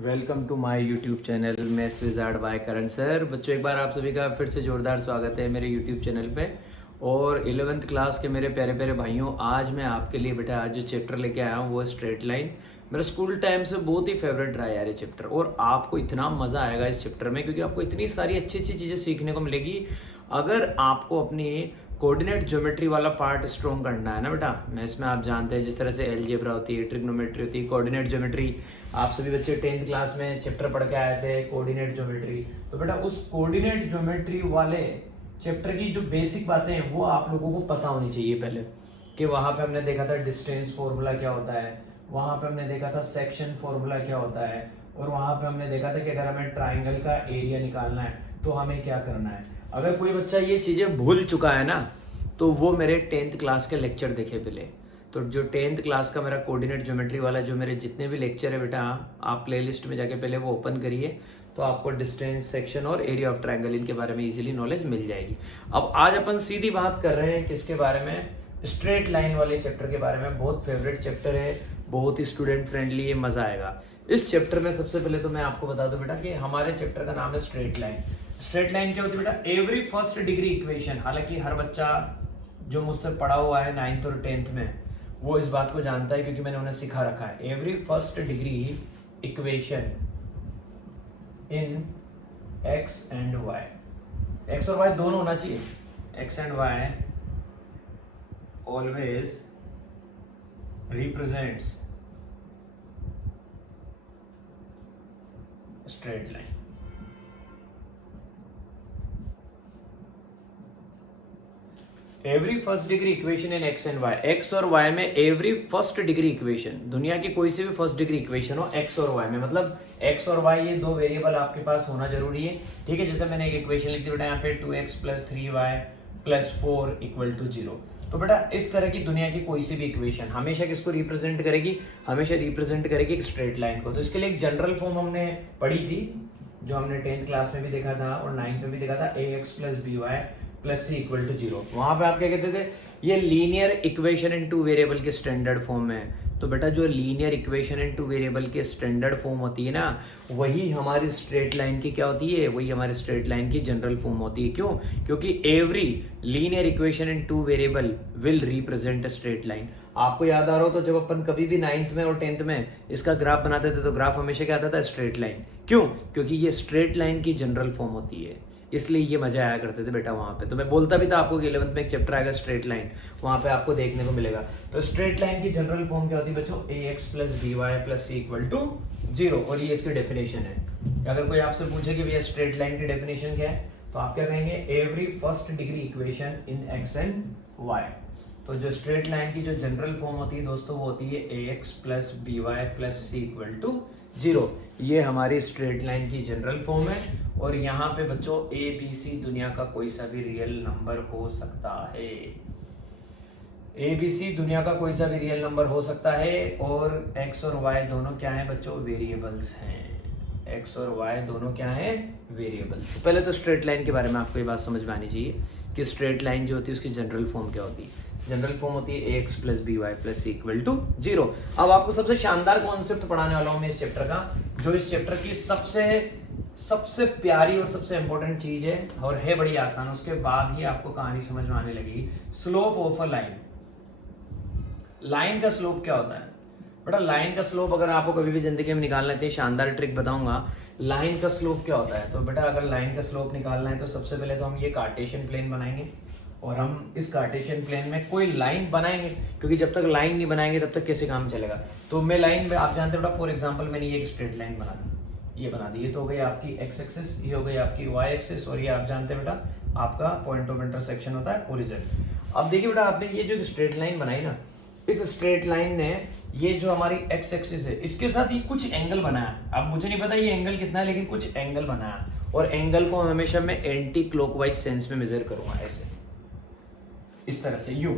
Welcome to my YouTube channel मैं wizard by Karan sir. बच्चों, एक बार आप सभी का फिर से जोरदार स्वागत है मेरे यूट्यूब चैनल पे। और 11th क्लास के मेरे प्यारे प्यारे भाइयों, आज मैं आपके लिए बेटा आज जो चैप्टर लेके आया हूँ वो स्ट्रेट लाइन। मेरा स्कूल टाइम से बहुत ही फेवरेट रहा यार ये चैप्टर, और आपको इतना मज़ा आएगा इस चैप्टर में क्योंकि आपको इतनी सारी अच्छी अच्छी चीज़ें सीखने को मिलेगी। अगर आपको अपनी कोऑर्डिनेट ज्योमेट्री वाला पार्ट स्ट्रॉन्ग करना है ना बेटा, मैथ्स में आप जानते हैं जिस तरह से अलजेब्रा होती है, ट्रिग्नोमेट्री होती है, कोऑर्डिनेट ज्योमेट्री। आप सभी बच्चे 10th क्लास में चैप्टर पढ़ के आए थे कोऑर्डिनेट ज्योमेट्री। तो बेटा उस कोऑर्डिनेट ज्योमेट्री वाले चैप्टर की जो बेसिक बातें हैं वो आप लोगों को पता होनी चाहिए पहले। कि वहाँ पे हमने देखा था डिस्टेंस फॉर्मूला क्या होता है, वहाँ पे हमने देखा था सेक्शन फॉर्मूला क्या होता है, और वहाँ पे हमने देखा था कि अगर हमें ट्राइंगल का एरिया निकालना है तो हमें क्या करना है। अगर कोई बच्चा ये चीज़ें भूल चुका है ना, तो वो मेरे 10th क्लास के लेक्चर देखे पहले। तो जो 10th क्लास का मेरा कोऑर्डिनेट ज्योमेट्री वाला जो मेरे जितने भी लेक्चर है बेटा, आप प्लेलिस्ट में जाके पहले वो ओपन करिए, तो आपको डिस्टेंस, सेक्शन और एरिया ऑफ ट्रायंगल इनके बारे में इजीली नॉलेज मिल जाएगी। अब आज अपन सीधी बात कर रहे हैं किसके बारे में, स्ट्रेट लाइन वाले चैप्टर के बारे में। बहुत फेवरेट चैप्टर है, बहुत ही स्टूडेंट फ्रेंडली है, मजा आएगा इस चैप्टर में। सबसे पहले तो मैं आपको बता दूं बेटा कि हमारे चैप्टर का नाम है स्ट्रेट लाइन। स्ट्रेट लाइन क्या होती है बेटा? Every first degree equation. हालांकि हर बच्चा जो मुझसे पढ़ा हुआ है 9th और 10th में वो इस बात को जानता है क्योंकि मैंने उन्हें सिखा रखा है। Every first degree equation in x and y, x और वाई दोनों होना चाहिए, x and y always represents straight line. Every first degree equation in x and y, x और वाई में एवरी फर्स्ट डिग्री इक्वेशन, दुनिया की कोई सी भी फर्स्ट डिग्री इक्वेशन हो एक्स और वाई में, मतलब एक्स और वाई ये दो वेरिएबल आपके पास होना जरूरी है। ठीक है, जैसे मैंने एक इक्वेशन लिख दी बेटा यहाँ पे 2x + 3y + 4 = 0। तो बेटा इस तरह की दुनिया की कोई सी भी इक्वेशन हमेशा किसको रिप्रेजेंट करेगी? हमेशा रिप्रेजेंट करेगी एक स्ट्रेट लाइन को। तो इसके लिए एक जनरल फॉर्म हमने पढ़ी थी जो हमने 10th क्लास में भी देखा था और 9th में भी देखा था, ax + by + c = 0। वहां पे आप क्या कहते थे? ये linear equation in two variable के स्टैंडर्ड फॉर्म है। तो बेटा जो linear equation in two variable के स्टैंडर्ड फॉर्म होती है ना, वही हमारी स्ट्रेट लाइन की क्या होती है? वही हमारी स्ट्रेट लाइन की जनरल फॉर्म होती है। क्यों? क्योंकि every linear equation in two variable will represent a straight line. आपको याद आ रहा हो तो जब अपन कभी भी 9th में और 10th में इसका ग्राफ बनाते थे तो ग्राफ हमेशा क्या आता था? Straight line. क्यों? क्योंकि ये स्ट्रेट लाइन की जनरल फॉर्म होती है, इसलिए ये मजा आया करते थे बेटा वहां पे। तो मैं बोलता भी था आपको कि 11th में एक चैप्टर आएगा स्ट्रेट लाइन, वहां पे आपको देखने को मिलेगा। तो स्ट्रेट लाइन की जनरल फॉर्म क्या होती है बच्चों? ax + by + c = 0। और ये इसकी डेफिनेशन है। अगर कोई आपसे पूछे कि भैया स्ट्रेट लाइन की डेफिनेशन क्या है, तो आप क्या कहेंगे? Every first degree equation in x and y. तो जो स्ट्रेट लाइन की जो जनरल फॉर्म होती है दोस्तों वो होती है ax + by + c = 0। ये हमारी स्ट्रेट लाइन की जनरल फॉर्म है। और यहाँ पे बच्चों ए बी सी दुनिया का कोई सा भी रियल नंबर हो सकता है। ए बी सी दुनिया का कोई सा भी रियल नंबर हो सकता है। और एक्स और वाई दोनों क्या हैं बच्चों? वेरिएबल्स हैं। एक्स और वाई दोनों क्या हैं? वेरिएबल्स। तो पहले तो स्ट्रेट लाइन के बारे में आपको ये बात समझ में आनी चाहिए कि स्ट्रेट लाइन जो होती है उसकी जनरल फॉर्म क्या होती है। जनरल फॉर्म होती है ax + by + c = 0। अब आपको सबसे शानदार कॉन्सेप्ट पढ़ाने वाला हूं मैं इस चैप्टर का, जो इस चैप्टर की सबसे प्यारी और सबसे इंपॉर्टेंट चीज है और है बड़ी आसान। उसके बाद ही आपको कहानी समझ में आने लगेगी। Slope of a line. Line का स्लोप क्या होता है बेटा? लाइन का स्लोप अगर आपको कभी भी जिंदगी में निकालना है, शानदार ट्रिक बताऊंगा। लाइन का स्लोप क्या होता है? तो बेटा अगर लाइन का स्लोप निकालना है तो सबसे पहले तो हम ये कार्टेशियन प्लेन बनाएंगे और हम इस कार्टेशियन प्लेन में कोई लाइन बनाएंगे, क्योंकि जब तक लाइन नहीं बनाएंगे तब तक कैसे काम चलेगा। तो मैं लाइन में आप जानते हो बेटा, फॉर एग्जांपल मैंने ये एक स्ट्रेट लाइन बना दी, ये बना दी। ये तो हो गई आपकी एक्स एक्सिस, ये हो गई आपकी वाई एक्सिस, और ये आप जानते हैं बेटा आपका पॉइंट ऑफ इंटरसेक्शन होता है ओरिजिन। अब देखिए बेटा आपने ये जो स्ट्रेट लाइन बनाई ना, इस स्ट्रेट लाइन ने ये जो हमारी एक्स एक्सिस है इसके साथ ये कुछ एंगल बनाया। अब मुझे नहीं पता ये एंगल कितना है, लेकिन कुछ एंगल बनाया। और एंगल को हमेशा मैं एंटी क्लॉकवाइज सेंस में मेजर करूंगा, ऐसे इस तरह से यू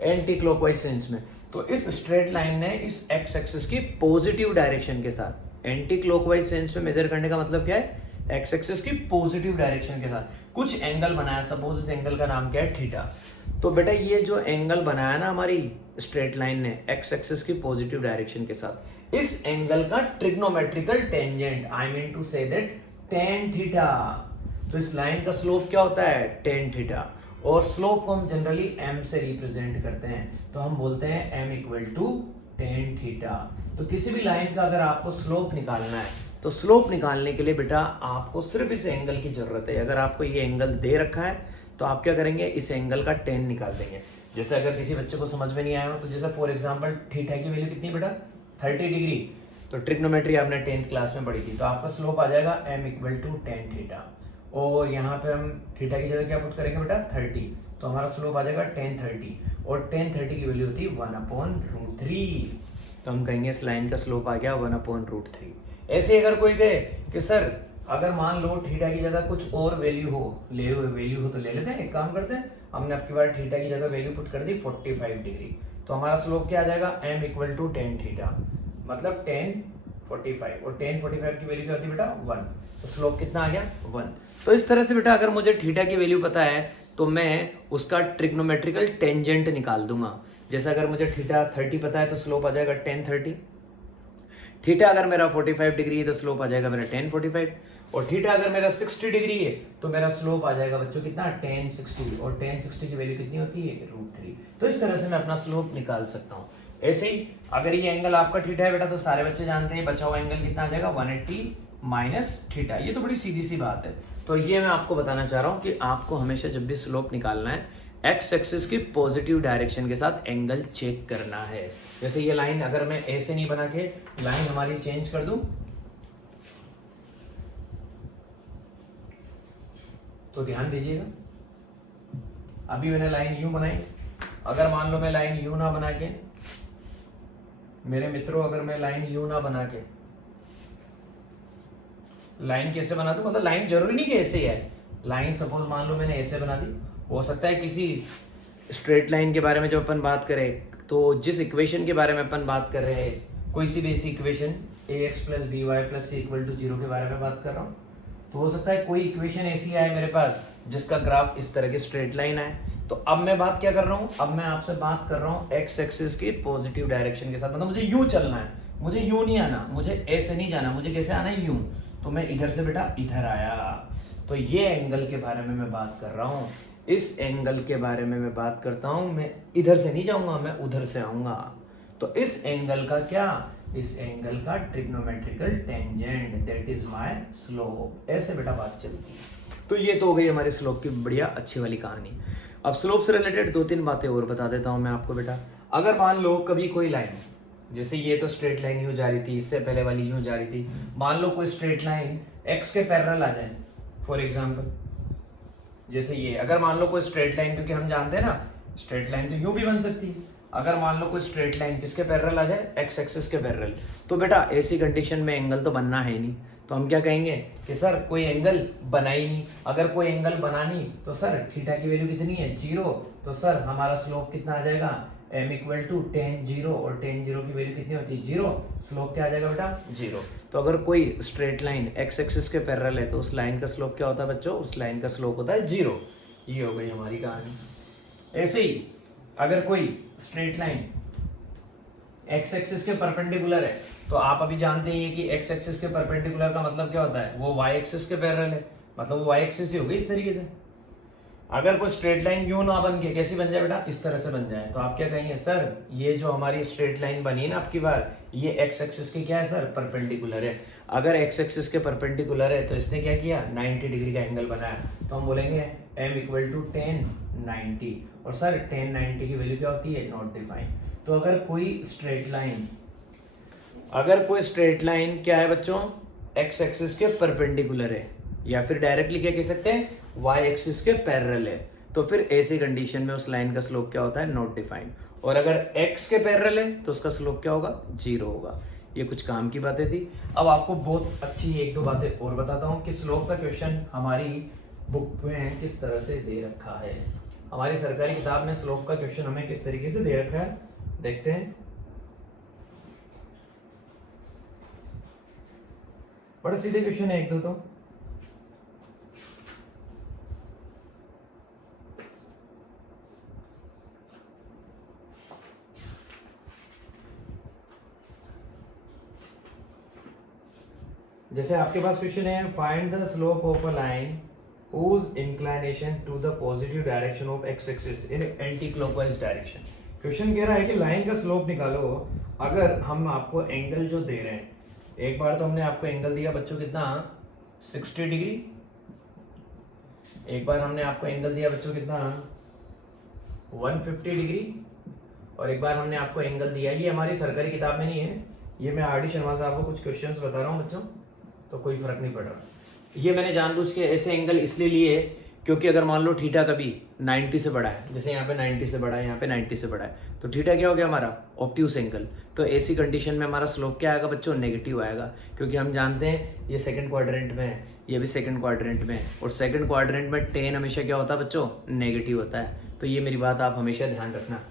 एंटी क्लॉकवाइज सेंस में। तो इस स्ट्रेट लाइन ने इस एक्स एक्सिस की पॉजिटिव डायरेक्शन के साथ, एंटी क्लॉकवाइज सेंस में मेजर करने का मतलब क्या है? एक्स एक्सिस की पॉजिटिव डायरेक्शन के साथ कुछ एंगल बनाया। सपोज इस एंगल का नाम क्या है? थीटा। तो बेटा ये जो एंगल बनाया ना हमारी स्ट्रेट लाइन ने एक्स एक्सिस की पॉजिटिव डायरेक्शन के साथ, इस एंगल का trigonometrical tangent, I mean to say that tan theta. तो इस लाइन का स्लोप क्या होता है, टेन थीटा, और स्लोप को हम जनरली m से रिप्रेजेंट करते हैं, तो हम बोलते हैं m equal to tan theta. तो किसी भी लाइन का अगर आपको स्लोप निकालना है, तो स्लोप निकालने के लिए बेटा आपको सिर्फ इस एंगल की जरूरत है। अगर आपको ये एंगल दे रखा है तो आप क्या करेंगे, इस एंगल का टेन निकाल देंगे। जैसे अगर किसी बच्चे को समझ में नहीं आया हो, तो जैसे फॉर एग्जांपल थीटा की वैल्यू कितनी बेटा, 30 डिग्री। तो ट्रिग्नोमेट्री आपने 10th क्लास में पढ़ी थी, तो आपका स्लोप आ जाएगा m equal to tan theta, और यहाँ पे हम थीटा की जगह क्या पुट करेंगे बेटा, 30, तो हमारा स्लोप आ जाएगा टेन 30, और टेन 30 की वैल्यू होती है 1/√3। तो हम कहेंगे इस लाइन का स्लोप आ गया 1/√3। ऐसे अगर कोई कहे कि सर अगर मान लो थीटा की जगह कुछ और वैल्यू हो, तो ले लेते हैं, एक काम करते हैं, हमने आपकी बार थीटा की जगह वैल्यू पुट कर दी 45 डिग्री, तो हमारा स्लोप क्या आ जाएगा, m equal to tan theta, मतलब 10 45, और 10 45 की वैल्यू क्या होती है बेटा, 1, तो स्लोप कितना आ गया, 1। तो इस तरह से बेटा अगर मुझे थीटा की वैल्यू पता है तो मैं उसका ट्रिग्नोमेट्रिकल टेंजेंट निकाल दूंगा। जैसे अगर मुझे थीटा 30 पता है तो स्लोप आ जाएगा 10 30। थीटा अगर मेरा 45 डिग्री है तो स्लोप आ जाएगा मेरा 10 45, और थीटा अगर मेरा 60 डिग्री है तो मेरा स्लोप आ जाएगा बच्चों कितना, 10 60, और 10 60 की वैल्यू कितनी होती है, √3। तो इस तरह से मैं अपना स्लोप निकाल सकता हूँ। ऐसे ही अगर ये एंगल आपका थीटा है बेटा, तो सारे बच्चे जानते हैं बचा हुआ एंगल कितना आ जाएगा, 180 माइनस थीटा। ये तो बड़ी सीधी सी बात है। तो ये मैं आपको बताना चाह रहा हूँ कि आपको हमेशा जब भी स्लोप निकालना है, एक्स एक्सिस की पॉजिटिव डायरेक्शन के साथ एंगल चेक करना है। जैसे ये लाइन अगर मैं ऐसे नहीं बना के लाइन हमारी चेंज कर दूं, तो ध्यान दीजिएगा, अभी मैंने लाइन यूं बनाई। अगर मान लो मैं लाइन यूं ना बना के, मेरे मित्रों अगर मैं लाइन यूं ना बना के, लाइन कैसे बना दूं, मतलब लाइन जरूरी नहीं कि ऐसे ही है, लाइन सपोज मान लो मैंने ऐसे बना दी, हो सकता है किसी स्ट्रेट लाइन के बारे में जब अपन बात करें, तो जिस इक्वेशन के बारे में अपन बात कर रहे हैं, कोई सी भी ऐसी इक्वेशन ax + by + c = 0 के बारे में बात कर रहा हूँ, तो हो सकता है कोई इक्वेशन ऐसी आए मेरे पास जिसका ग्राफ इस तरह की स्ट्रेट लाइन आए। तो अब मैं बात क्या कर रहा हूँ, अब मैं आपसे बात कर रहा हूँ एक्स एक्सिस की पॉजिटिव डायरेक्शन के साथ, मतलब मुझे यूं चलना है, मुझे यूं नहीं आना, मुझे ऐसे नहीं जाना, मुझे कैसे आना है, यूं। तो मैं इधर से बेटा इधर आया, तो ये एंगल के बारे में मैं बात कर रहा हूँ, इस एंगल के बारे में मैं बात करता हूँ। मैं इधर से नहीं जाऊंगा, मैं उधर से आऊंगा। तो इस एंगल का क्या, इस एंगल का trigonometrical tangent, that is my slope. ऐसे बेटा बात चलती है। तो ये तो हो गई हमारी स्लोप की बढ़िया अच्छी वाली कहानी। अब स्लोप से रिलेटेड 2-3 बातें और बता देता हूं मैं आपको बेटा। अगर मान लो कभी कोई लाइन, जैसे ये तो स्ट्रेट लाइन यूं जा रही थी, इससे पहले वाली यूं जा रही थी, मान लो कोई स्ट्रेट लाइन एक्स के पैरेलल आ जाए, फॉर एग्जाम्पल जैसे ये, अगर मान लो कोई स्ट्रेट लाइन, क्योंकि हम जानते हैं ना स्ट्रेट लाइन तो यूं भी बन सकती है, अगर मान लो कोई स्ट्रेट लाइन किसके पैरेलल आ जाए, एक्स एक्सिस के पैरेलल, तो बेटा ऐसी कंडीशन में एंगल तो बनना है नहीं, तो हम क्या कहेंगे कि सर कोई एंगल बना ही नहीं। अगर कोई एंगल बना नहीं तो सर थीटा की वैल्यू कितनी है, 0, तो सर हमारा स्लोप कितना आ जाएगा, m इक्वल टू टेन 0, और टेन 0 की वैल्यू कितनी होती है, 0, स्लोप क्या आ जाएगा बेटा, 0। तो अगर कोई स्ट्रेट लाइन एक्स एक्सिस के पैरेलल है तो उस लाइन का स्लोप क्या होता है बच्चों, उस लाइन का स्लोप होता है 0। ये हो गई हमारी कहानी। ऐसे ही अगर कोई स्ट्रेट लाइन एक्स एक्सिस के परपेंडिकुलर है, तो आप अभी जानते ही हैं कि एक्स एक्सिस के परपेंडिकुलर का मतलब क्या होता है, वो वाई एक्सिस के पैरेलल है, मतलब वो वाई एक्सिस ही हो गई इस तरीके से। अगर कोई स्ट्रेट लाइन यूं ना बन के कैसी बन जाए बेटा, इस तरह से बन जाए, तो आप क्या कहेंगे, सर ये जो हमारी स्ट्रेट लाइन बनी है ना आपकी बार, ये एक्स एक्सिस की क्या है सर, परपेंडिकुलर है। अगर एक्स एक्सिस के परपेंडिकुलर है तो इसने क्या किया, 90 डिग्री का एंगल बनाया, तो हम बोलेंगे m इक्वल टू 10 90, और सर 10 90 की वैल्यू क्या होती है, नॉट डिफाइन। तो अगर कोई स्ट्रेट लाइन क्या है बच्चों, एक्स एक्सिस के परपेंडिकुलर है, या फिर डायरेक्टली क्या कह सकते हैं, वाई एक्सिस के पैरेलल है, तो फिर ऐसी कंडीशन में उस लाइन का स्लोप क्या होता है, नॉट डिफाइंड। और अगर एक्स के पैरेलल है तो उसका स्लोप क्या होगा, 0 होगा। ये कुछ काम की बातें थी। अब आपको बहुत अच्छी 1-2 बातें और बताता हूँ कि स्लोप का क्वेश्चन हमारी बुक में किस तरह से दे रखा है। हमारी सरकारी किताब में स्लोप का क्वेश्चन हमें किस तरीके से दे रखा है, देखते हैं। बड़े सीधे क्वेश्चन है 1-2 तो। जैसे आपके पास क्वेश्चन है find the slope of a line whose inclination to the positive direction of x axis in anti clockwise direction। Question कह रहा है कि लाइन का स्लोप निकालो अगर हम आपको एंगल जो दे रहे हैं, एक बार तो हमने आपको एंगल दिया बच्चों कितना 60 डिग्री, एक बार हमने आपको एंगल दिया बच्चों कितना 150 डिग्री, और एक बार हमने आपको एंगल दिया, ये हमारी सरकारी किताब में नहीं है, ये मैं आर डी शर्मा साहब को कुछ क्वेश्चंस बता रहा हूँ बच्चों, तो कोई फर्क नहीं पड़ रहा। ये मैंने जानबूझ के ऐसे एंगल इसलिए लिए क्योंकि अगर मान लो थीटा कभी 90 से बड़ा है, जैसे यहाँ पे 90 से बड़ा है, यहाँ पे 90 से बड़ा है, तो थीटा क्या हो गया हमारा ऑब्ट्यूस एंगल, तो ऐसी कंडीशन में हमारा स्लोप क्या आएगा बच्चों नेगेटिव आएगा, क्योंकि हम जानते हैं ये सेकंड क्वाड्रेंट में है, ये भी सेकंड क्वाड्रेंट में है, और सेकंड क्वाड्रेंट में टेन हमेशा क्या होता है बच्चों नेगेटिव होता है। तो ये मेरी बात आप हमेशा ध्यान रखना।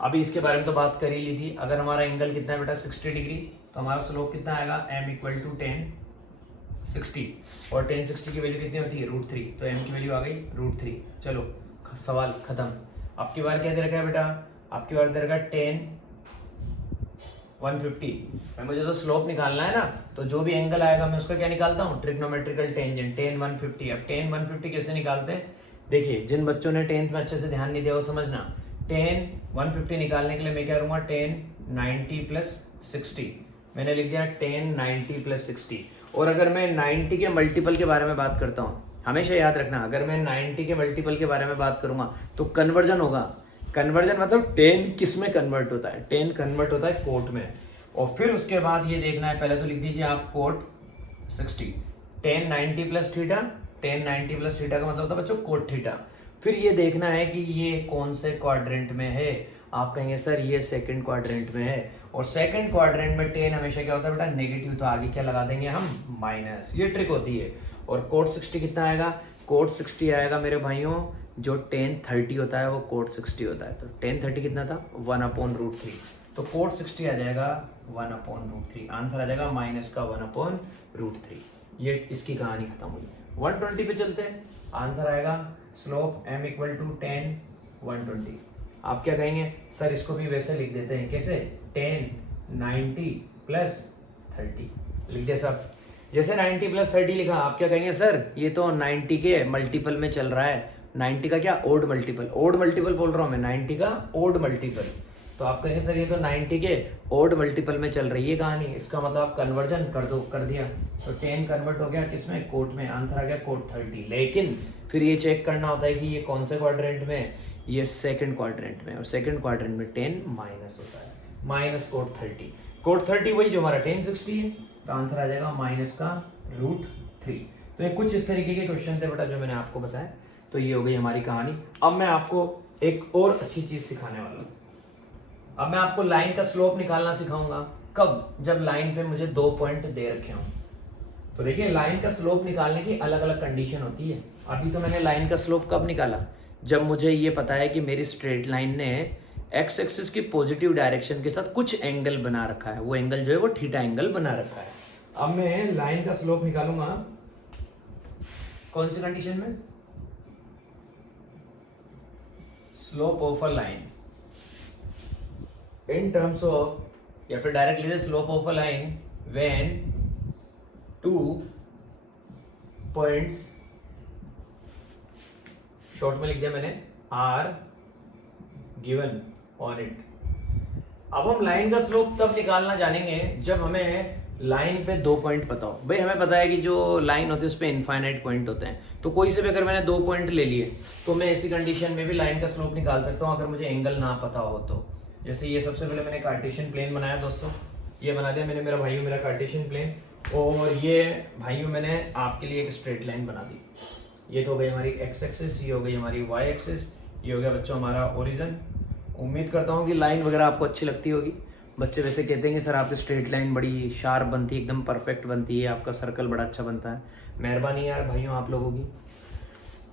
अभी इसके बारे में तो बात कर ही ली थी। अगर हमारा एंगल कितना है बेटा 60 डिग्री, तो हमारा स्लोप कितना आएगा m इक्वल टू 1060, और 1060 की वैल्यू कितनी होती है √3, तो m की वैल्यू आ गई √3। चलो सवाल खत्म। आपकी बार क्या दे रखा है बेटा, आपकी बार दे रखा है 10 150। मैं मुझे तो स्लोप निकालना है ना, तो जो भी एंगल आएगा मैं उसका क्या निकालता हूँ ट्रिग्नोमेट्रिकल टेंजेंट 10 150। अब 10 150 कैसे निकालते हैं, देखिए जिन बच्चों ने 10th में अच्छे से ध्यान नहीं दिया वो समझना। 10 150 निकालने के लिए मैं क्या करूँगा 10 90 प्लस 60, मैंने लिख दिया 10 90 प्लस 60। और अगर मैं 90 के मल्टीपल के बारे में बात करता हूँ, हमेशा याद रखना अगर मैं 90 के मल्टीपल के बारे में बात करूंगा तो कन्वर्जन होगा। कन्वर्जन मतलब 10 किस में कन्वर्ट होता है, 10 कन्वर्ट होता है कोट में, और फिर उसके बाद ये देखना है, पहले तो लिख दीजिए आप cot 60, 10 90 plus theta, 10 90 plus theta का मतलब होता है बच्चों कोट थीटा। फिर ये देखना है कि ये कौन से क्वाड्रेंट में है, आप कहेंगे सर ये सेकंड क्वाड्रेंट में है, और सेकंड क्वाड्रेंट में 10 हमेशा क्या होता है बेटा नेगेटिव, तो आगे क्या लगा देंगे हम माइनस, ये ट्रिक होती है। और कोट 60 कितना आएगा, कोट 60 आएगा मेरे भाइयों, जो 10 30 होता है वो कोट 60 होता है, तो 10 30 कितना था 1/√3, तो कोट 60 आ जाएगा 1/√3, आंसर आ जाएगा माइनस का 1/√3। ये इसकी कहानी खत्म हुई। 120 पे चलते हैं, आंसर आएगा स्लोप m इक्वल टू 10 120। आप क्या कहेंगे सर इसको भी वैसे लिख देते हैं, कैसे 10 90 प्लस 30 लिख दिया सब। जैसे 90 प्लस 30 लिखा, आप क्या कहेंगे सर ये तो 90 के मल्टीपल में चल रहा है, 90 का क्या ओड मल्टीपल, ओड मल्टीपल बोल रहा हूँ मैं, 90 का ओड मल्टीपल, तो आप कहेंगे सर ये तो 90 के ओड मल्टीपल में चल रही है कहानी, इसका मतलब आप कन्वर्जन कर दिया, तो 10 कन्वर्ट हो गया किसमें कोट में, आंसर आ गया कोट 30। लेकिन फिर ये चेक करना होता है कि ये कौन से क्वाड्रेंट में, ये सेकंड क्वाड्रेंट में, और सेकंड क्वाड्रेंट में 10 माइनस होता है, माइनस कोट 30, कोट 30 वही जो हमारा 1060 है, तो आंसर आ जाएगा माइनस का √3। तो ये कुछ इस तरीके के क्वेश्चन थे बेटा जो मैंने आपको बताया। तो ये हो गई हमारी कहानी। अब मैं आपको एक और अच्छी चीज सिखाने वाला हूँ। अब मैं आपको लाइन का स्लोप निकालना सिखाऊंगा। कब, जब लाइन पे मुझे 2 पॉइंट दे रखे हों। तो देखिए लाइन का स्लोप निकालने की अलग अलग कंडीशन होती है। अभी तो मैंने लाइन का स्लोप कब निकाला, जब मुझे ये पता है कि मेरी स्ट्रेट लाइन ने एक्स एक्सिस की पॉजिटिव डायरेक्शन के साथ कुछ एंगल बना रखा है, वो एंगल जो है वो थीटा एंगल बना रखा है। अब मैं लाइन का स्लोप निकालूंगा कौन सी कंडीशन में, slope of a line in terms of, या फिर डायरेक्ट लिखे slope of a line when 2 points, short में लिख दिया मैंने, आर गिवन ऑन इट। अब हम लाइन का स्लोप तब निकालना जानेंगे जब हमें लाइन पे 2 पॉइंट पता हो। भाई हमें पता है कि जो लाइन होती है उस पे इनफाइनाइट पॉइंट होते हैं, तो कोई से भी अगर मैंने 2 पॉइंट ले लिए तो मैं ऐसी कंडीशन में भी लाइन का स्लोप निकाल सकता हूँ अगर मुझे एंगल ना पता हो तो। जैसे ये सबसे पहले मैंने कार्टेशियन प्लेन बनाया दोस्तों, ये बना दिया मैंने मेरा भाइयों मेरा कार्टेशियन प्लेन, और ये भाइयों मैंने आपके लिए एक स्ट्रेट लाइन बना दी। ये तो हो गई हमारी एक्स एक्सिस, ये हो गई हमारी वाई एक्सिस, ये हो गया बच्चों हमारा ओरिजिन। उम्मीद करता हूँ कि लाइन वगैरह आपको अच्छी लगती होगी। बच्चे वैसे कहते हैं कि सर आपकी स्ट्रेट लाइन बड़ी शार्प बनती है, एकदम परफेक्ट बनती है, आपका सर्कल बड़ा अच्छा बनता है। मेहरबानी यार भाइयों आप लोगों की।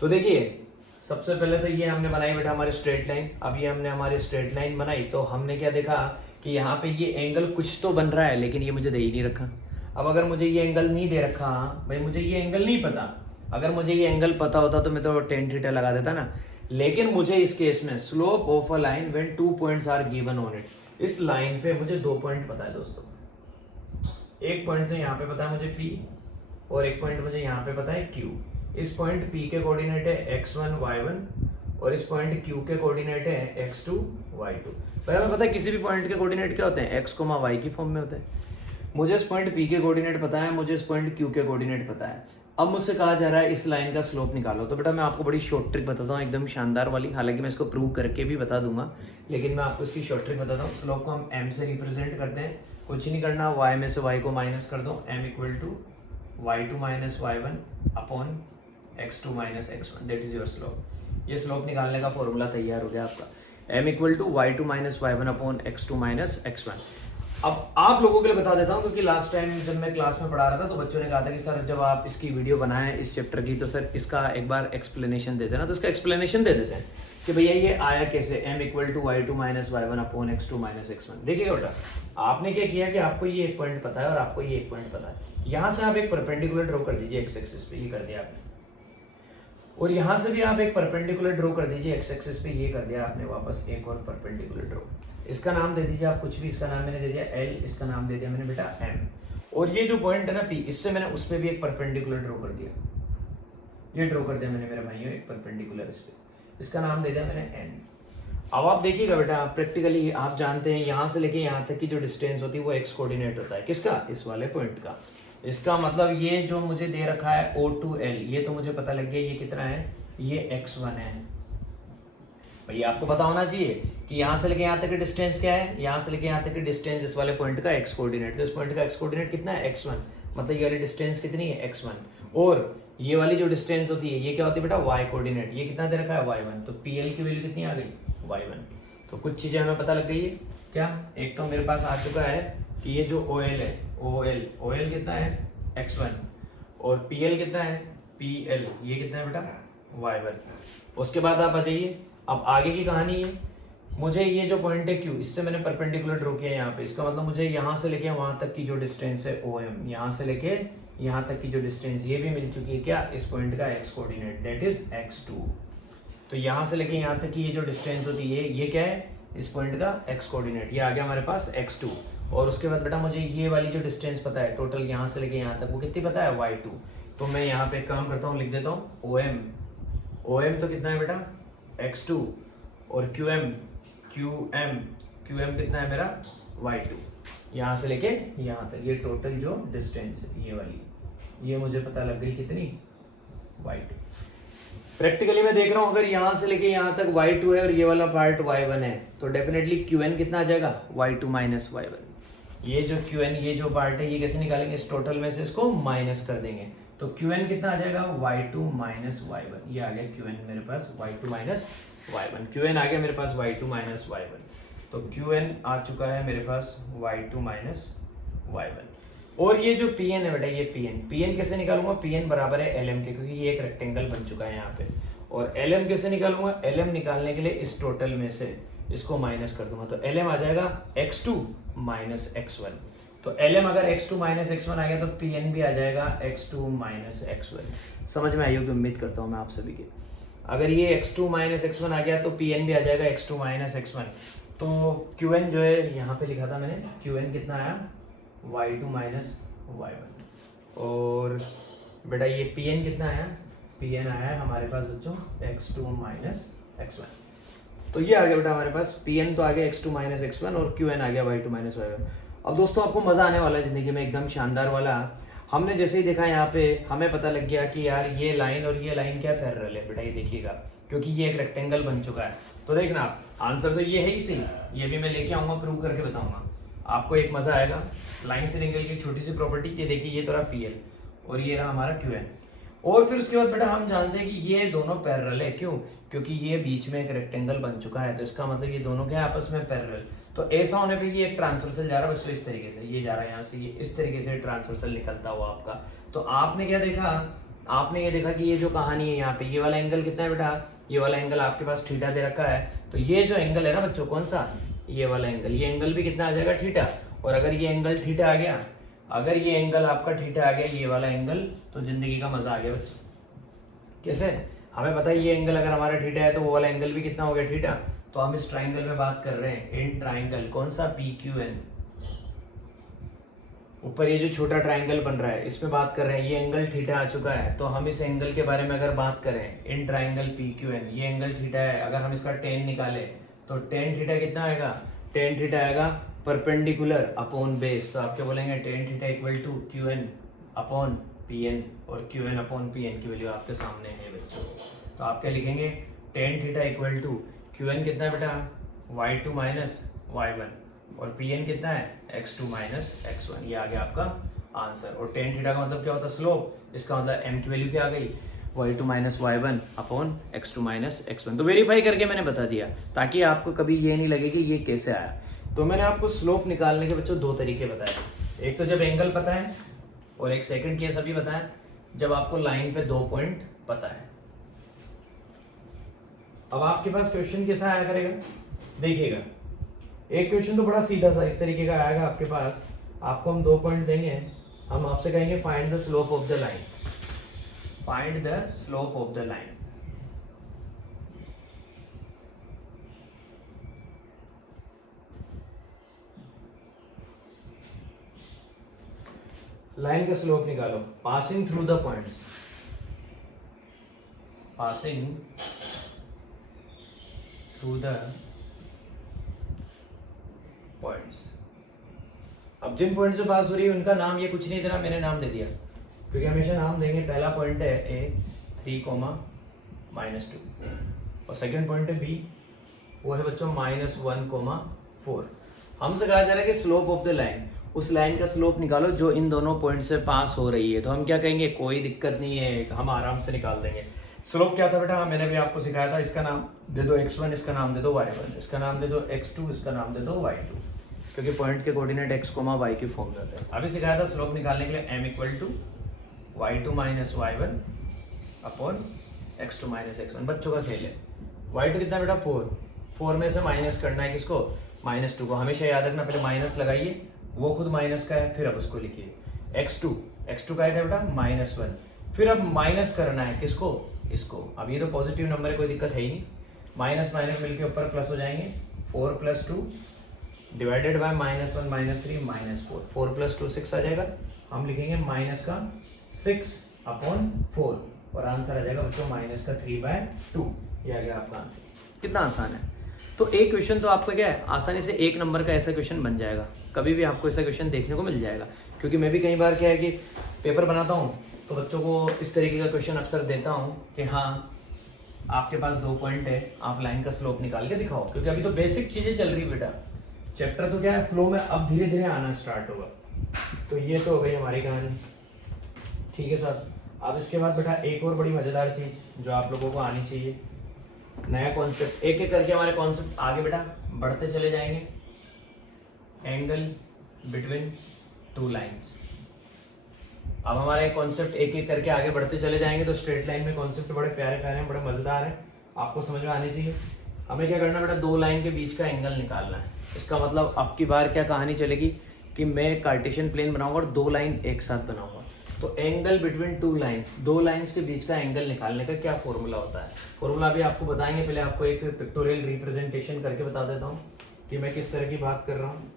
तो देखिए सबसे पहले तो ये हमने बनाई बेटा हमारी स्ट्रेट लाइन। अब ये हमने हमारी स्ट्रेट लाइन बनाई तो हमने क्या देखा कि यहाँ पे ये एंगल कुछ तो बन रहा है, लेकिन ये मुझे दे ही नहीं रखा। अब अगर मुझे ये एंगल नहीं दे रखा, भाई मुझे ये एंगल नहीं पता, अगर मुझे ये एंगल पता होता तो मैं तो tan थीटा लगा देता ना। लेकिन मुझे इस केस में slope of a line when 2 points are given on it, इस लाइन पे मुझे 2 पॉइंट पता है दोस्तों। एक पॉइंट तो यहाँ पे पता है मुझे P, और एक पॉइंट मुझे यहाँ पे पता है Q। इस पॉइंट P के कोऑर्डिनेट है x1 y1 और इस पॉइंट Q के कोऑर्डिनेट है x2 y2। पर हमें पता है किसी भी पॉइंट के कोऑर्डिनेट क्या होते हैं, x, y की फॉर्म में होते हैं। मुझे इस पॉइंट P के कोऑर्डिनेट पता है, मुझे इस पॉइंट Q के कोऑर्डिनेट पता है। अब मुझसे कहा जा रहा है इस लाइन का स्लोप निकालो। तो बेटा मैं आपको बड़ी शॉर्ट ट्रिक बताता हूँ, एकदम शानदार वाली। हालांकि मैं इसको प्रूव करके भी बता दूंगा, लेकिन मैं आपको इसकी शॉर्ट ट्रिक बताता हूँ। स्लोप को हम m से रिप्रेजेंट करते हैं। कुछ नहीं करना, y में से y को माइनस कर दो, m equal to y2 minus y1 upon x2 minus x1, that is your slope. ये स्लोप निकालने का फॉर्मूला तैयार हो गया आपका, m equal to y2 minus y1 upon x2 minus x1। अब आप लोगों के लिए बता देता हूँ, क्योंकि लास्ट टाइम जब मैं क्लास में पढ़ा रहा था तो बच्चों ने कहा था कि सर जब आप इसकी वीडियो बनाएं इस चैप्टर की तो सर इसका एक बार एक्सप्लेनेशन दे देना। तो इसका एक्सप्लेनेशन दे देते हैं कि भैया ये आया कैसे, m equal to y2 minus y1 upon x2 minus x1। देखिएगा बेटा, आपने क्या किया कि आपको ये एक पॉइंट पता है और आपको ये एक पॉइंट पता है। यहाँ से आप एक परपेंडिकुलर ड्रॉ कर दीजिए x एक्सिस पे, ये कर दिया आपने। और यहाँ से भी आप एक परपेंडिकुलर ड्रॉ कर दीजिए x एक्सिस पे, ये कर दिया आपने वापस एक और परपेंडिकुलर ड्रॉ। इसका नाम दे दीजिए आप कुछ भी, इसका नाम मैंने दे दिया L, इसका नाम दे दिया मैंने बेटा M। और ये जो पॉइंट है ना P, इससे मैंने उस पर भी एक परपेंडिकुलर ड्रॉ कर दिया, ये ड्रॉ कर दिया मैंने मेरे भाइयों एक परपेंडिकुलर इस पे, इसका नाम दे दिया मैंने N। अब आप देखिएगा बेटा, प्रैक्टिकली आप जानते हैं यहाँ से लेके यहाँ तक की जो डिस्टेंस होती है वो x कोऑर्डिनेट होता है। किसका? इस वाले पॉइंट का। इसका मतलब ये जो मुझे दे रखा है O2L, ये तो मुझे पता लग गया ये कितना है, ये x1 है। भैया आपको पता होना चाहिए कि यहाँ से लेके यहाँ तक की डिस्टेंस क्या है, यहाँ से लेके यहाँ तक की डिस्टेंस इस वाले पॉइंट का x कोऑर्डिनेट। तो इस पॉइंट का x कोऑर्डिनेट कितना है, x1, मतलब ये वाली डिस्टेंस कितनी है, x1। और ये वाली जो डिस्टेंस होती है ये क्या होती है बेटा, y कोऑर्डिनेट। ये कितना दे रखा है, y1। तो PL की वैल्यू कितनी आ गई, y1। तो कुछ चीजें हमें पता लग गई है क्या। एक तो मेरे पास आ चुका है कि ये जो OL है, OL कितना है, x1। और PL कितना है, PL, ये कितना है बेटा, y1। उसके बाद आप आ जाइए, अब आगे की कहानी है। मुझे ये जो पॉइंट है Q, इससे मैंने परपेंडिकुलर ड्रॉ किया यहाँ पे। इसका मतलब मुझे यहाँ से लेके वहां तक की जो डिस्टेंस है OM, यहाँ से लेके यहाँ तक की जो डिस्टेंस ये भी मिल चुकी है क्या, इस पॉइंट का x coordinate, that is x2। तो यहाँ से लेके यहाँ तक की ये जो डिस्टेंस होती है ये क्या है, इस पॉइंट का x कोऑर्डिनेट, ये आ गया हमारे पास x2। और उसके बाद बेटा मुझे ये वाली जो डिस्टेंस पता है टोटल यहाँ से लेके यहाँ तक, वो कितनी पता है, y2। तो मैं यहाँ पे एक काम करता हूँ, लिख देता हूँ OM तो कितना है बेटा, x2। और QM कितना है मेरा, y2। यहाँ से लेके यहाँ तक ये टोटल जो डिस्टेंस है ये वाली, ये मुझे पता लग गई कितनी, y2। प्रैक्टिकली मैं देख रहा हूँ अगर यहाँ से लेके यहाँ तक y2 है और ये वाला पार्ट y1 है तो डेफिनेटली QN कितना आ जाएगा, y2 माइनस y1। ये जो QN, ये जो पार्ट है ये कैसे निकालेंगे, इस टोटल में से इसको माइनस कर देंगे। तो QN कितना आ जाएगा, y2 माइनस y1। ये आ गया QN मेरे पास y2 माइनस y1। QN आ गया मेरे पास y2 माइनस y1। तो QN आ चुका है मेरे पास y2 माइनस y1। और ये जो PN है बेटा, ये PN कैसे निकालूंगा, PN बराबर है LM के, क्योंकि ये एक रेक्टेंगल बन चुका है यहाँ पे। और LM कैसे निकालूंगा, LM निकालने के लिए इस टोटल में से इसको माइनस कर दूंगा। तो LM आ जाएगा x2 माइनस x1। तो LM अगर x2 माइनस x1 आ गया तो PN भी आ जाएगा x2 माइनस x1। समझ में आई होगी उम्मीद करता हूँ मैं आप सभी के। अगर ये x2 माइनस x1 आ गया तो PN भी आ जाएगा x2 माइनस x1। तो QN जो है यहाँ पे लिखा था मैंने, QN कितना आया, y2 माइनस y1। और बेटा ये PN कितना आया, PN आया है हमारे पास बच्चों x2 माइनस x1। तो ये आ गया बेटा हमारे पास, PN तो आ गया x2 माइनस x1 और QN आ गया y2 माइनस y1। अब दोस्तों आपको मजा आने वाला है जिंदगी में, एकदम शानदार वाला। हमने जैसे ही देखा यहाँ पे हमें पता लग गया कि यार ये लाइन और ये लाइन क्या पैरेलल है बेटा, ये देखिएगा, क्योंकि ये एक रेक्टेंगल बन चुका है। तो देखना आंसर तो ये है ही सही, ये भी मैं लेके आऊंगा, प्रूव करके बताऊंगा आपको, एक मजा आएगा। लाइन से निकल के छोटी सी प्रॉपर्टी, ये देखिए ये तो रहा PL और ये रहा हमारा QN। और फिर उसके बाद बेटा हम जानते हैं कि ये दोनों पैरेलल है, क्यों, क्योंकि ये बीच में एक रेक्टेंगल बन चुका है, तो इसका मतलब ये दोनों क्या है आपस में पैरेलल। तो ऐसा होने पे ये एक ट्रांसवर्सल जा रहा है बच्चों, इस तरीके से ये जा रहा है यहाँ से, ये इस तरीके से ट्रांसवर्सल निकलता हुआ आपका। तो आपने क्या देखा, आपने ये देखा कि ये जो कहानी है यहाँ पे, ये वाला एंगल कितना है बेटा, ये वाला एंगल आपके पास थीटा दे रखा है। तो ये जो एंगल है ना बच्चों, कौन सा, ये वाला एंगल, ये एंगल भी कितना आ जाएगा, थीटा। और अगर ये एंगल थीटा आ गया, अगर ये एंगल आपका थीटा आ गया, ये वाला एंगल, तो जिंदगी का मजा आ गया बच्चों। कैसे, हमें पता है ये एंगल अगर हमारा थीटा है तो वो वाला एंगल भी कितना हो गया, थीटा। तो हम इस ट्राइंगल में बात कर रहे हैं, इन ट्राइंगल कौन सा, PQN। ऊपर ये जो छोटा ट्रायंगल बन रहा है इसमें बात कर रहे हैं, ये एंगल थीटा आ चुका है, तो हम इस एंगल के बारे में अगर बात करें in triangle P Q N, ये एंगल थीटा है, अगर हम इसका टेन निकालें तो टेन थीटा कितना आएगा, टेन थीटा आएगा परपेंडिकुलर अपॉन बेस, तो आप क्या बोलेंगे, tan theta equal to Q N upon P N, और Q N upon P N की वैल्यू आपके सामने है बच्चों। तो आप क्या लिखेंगे, tan theta equal to Q N कितना है बेटा, Y two minus Y one, और पी एन कितना है, X two minus x one, ये आ गया आपका आंसर। और टेन थीटा का मतलब क्या होता है, स्लोप, इसका मतलब एम की वैल्यू क्या आ गई, y two minus Y one upon x two minus x one. तो वेरीफाई करके मैंने बता दिया ताकि आपको कभी ये नहीं लगे कि ये कैसे आया। तो मैंने आपको स्लोप निकालने के बच्चों दो तरीके बताए, एक तो जब एंगल पता है, और एक सेकंड केस अभी बताया जब आपको लाइन पे 2 पॉइंट पता है। अब आपके पास क्वेश्चन कैसा आया करेगा, देखिएगा, एक क्वेश्चन तो बड़ा सीधा सा इस तरीके का आएगा आपके पास, आपको हम 2 पॉइंट देंगे, हम आपसे कहेंगे find the slope of the line, find the slope of the line. Line का स्लोप निकालो, passing through the points, passing through the points. अब जिन पॉइंट से पास हो रही है उनका नाम ये कुछ नहीं दे रहा, मैंने नाम दे दिया, क्योंकि हमेशा नाम देंगे। पहला पॉइंट है ए 3, -2, और सेकंड पॉइंट है बी, वो है बच्चों -1, 4। हमसे कहा जा रहा है कि स्लोप ऑफ द लाइन, उस लाइन का स्लोप निकालो जो इन दोनों पॉइंट से पास हो रही है। तो हम क्या कहेंगे, कोई दिक्कत नहीं है, हम आराम से निकाल देंगे। स्लोप क्या था बेटा, मैंने भी आपको सिखाया था, इसका नाम दे दो x1, इसका नाम दे दो y1, इसका नाम दे दो x2, इसका नाम दे दो y2, क्योंकि पॉइंट के कोऑर्डिनेट x, y की फॉर्म रहते हैं। अभी सिखाया था स्लोप निकालने के लिए m equal to y2 minus y1 upon x2 minus x1। बच्चों का खेल है। y2 कितना बेटा 4 में से माइनस करना है किसको, -2 को। हमेशा याद रखना, पहले माइनस लगाइए, वो खुद माइनस का है, फिर अब उसको लिखिए। x2 का है बेटा -1, फिर अब माइनस करना है किसको, इसको। अब ये तो पॉजिटिव नंबर है, कोई दिक्कत है ही नहीं, माइनस माइनस मिलके ऊपर प्लस हो जाएंगे। 4 + 2 डिवाइडेड बाय -1 -3 -4, 4 + 2 6 आ जाएगा। हम लिखेंगे -6 अपॉन 4, और आंसर आ जाएगा बच्चों -3/2। ये आ गया आपका आंसर। कितना आसान है। तो एक क्वेश्चन तो आपका क्या है, आसानी से 1 नंबर का ऐसा क्वेश्चन बन जाएगा, कभी भी आपको ऐसा क्वेश्चन देखने को मिल जाएगा। क्योंकि मैं भी कई बार क्या है कि पेपर बनाता हूँ तो बच्चों को इस तरीके का क्वेश्चन अक्सर देता हूँ कि हाँ आपके पास 2 पॉइंट है, आप लाइन का स्लोप निकाल के दिखाओ। क्योंकि अभी तो बेसिक चीजें चल रही बेटा, चैप्टर तो क्या है फ्लो में अब धीरे धीरे आना स्टार्ट होगा। तो ये तो हो गई हमारी कहानी, ठीक है सर। अब इसके बाद बेटा एक और बड़ी मजेदार चीज जो आप लोगों को आनी चाहिए, नया कॉन्सेप्ट, एक एक करके हमारे कॉन्सेप्ट आगे बेटा बढ़ते चले जाएंगे। Angle between 2 lines. अब हमारे कॉन्सेप्ट एक एक करके आगे बढ़ते चले जाएंगे। तो स्ट्रेट लाइन में कॉन्सेप्ट बड़े प्यारे प्यारे हैं, बड़े मजेदार हैं, आपको समझ में आने चाहिए। हमें क्या करना बेटा, 2 लाइन के बीच का एंगल निकालना है। इसका मतलब अब की बार क्या कहानी चलेगी कि मैं कार्टेशियन प्लेन बनाऊंगा और 2 लाइन एक साथ बनाऊंगा। तो एंगल बिटवीन 2 लाइंस, 2 लाइंस के बीच का एंगल निकालने का क्या फॉर्मूला होता है, फॉर्मूला भी आपको बताएंगे। पहले आपको एक पिक्टोरियल रिप्रेजेंटेशन करके बता देता हूँ कि मैं किस तरह की बात कर रहा हूँ।